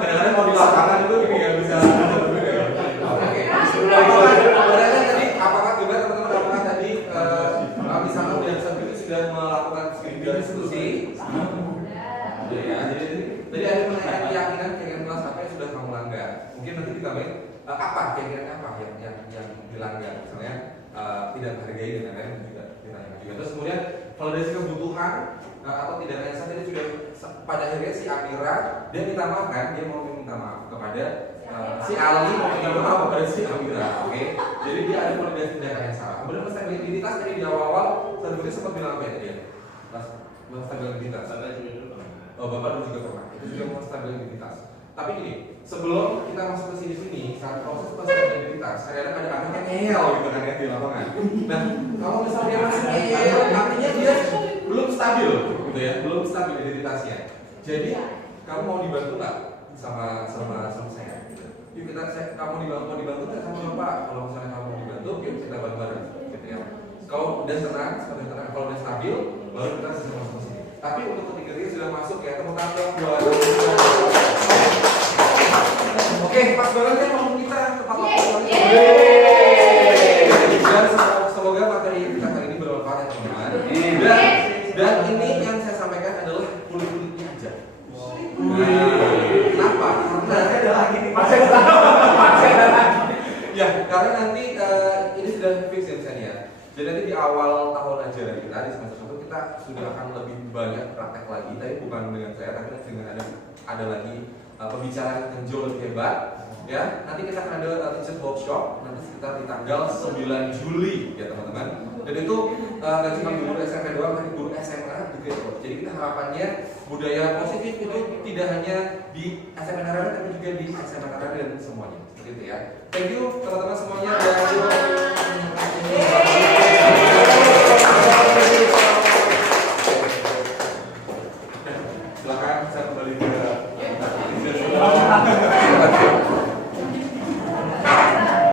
Kadang-kadang mau di lapangan itu nggak bisa. Oke. Sebenarnya tadi apakah juga teman-teman apakah tadi misalnya udah itu sudah melakukan diskusi? Ya, jadi ada mengenai keyakinan kelas apa yang sudah kamu langgar. Mungkin nanti ditambahin apa keyakinan apa yang dilanggar, misalnya tidak menghargai dan lain-lain juga ditanyakan juga. Terus kemudian kalau dari segi kebutuhan atau tidak yang saat ini sudah pada akhirnya si Amira dia minta maaf kan, dia mau minta maaf kepada si Ali mau minta maaf kepada si Amira, oke? Jadi dia ada perbedaan tindakan yang salah. Kemudian stabilitas tadi di awal-awal saya Putri sempat bilang apa ya tadi ya? Stabilitas. Saya juga dulu pernah. Oh, Bapak dulu juga pernah. Itu juga mau stabilitas. Tapi gini, sebelum kita masuk ke sini saat proses stabilitas, kadang ada anak yang ngeyel gitu kan ya di lapangan. Nah, kalau misalnya dia masih ngeyel, artinya dia belum stabil, gitu ya, belum stabil identitasnya. Jadi, kamu mau dibantu nggak sama saya? Gitu. Yuk kamu mau dibantu nggak sama Bapak? Kalau misalnya kamu mau dibantu, yuk kita bantu bareng, gitu ya. Kalau udah tenang, kalau udah stabil, baru kita bisa masuk ke sini. Tapi untuk ketiga sudah masuk ya, tepuk tangan buat. Oke, pas banget ya ngomong kita tepat waktu. Dan semoga materi kita kali ini bermanfaat ya teman-teman. Dan ini yang saya sampaikan adalah kulit-kulitnya aja. Kenapa? Karena ada lagi nih. Ya, karena nanti ini sudah fix ya misalnya. Jadi nanti di awal tahun ajaran kita di semester 1 kita sudah akan lebih banyak praktek lagi, tapi bukan dengan saya, tapi dengan ada lagi pembicaraan yang jauh lebih hebat. Ya, nanti kita akan ada teacher workshop nanti sekitar di tanggal 9 Juli ya teman-teman. Dan itu nggak cuma guru SMP doang, tapi guru SMA juga. Jadi kita harapannya budaya positif itu tidak hanya di SMA Narada tapi juga di SMA Narada dan semuanya. Seperti itu ya. Thank you teman-teman semuanya. Silakan saya kembali ke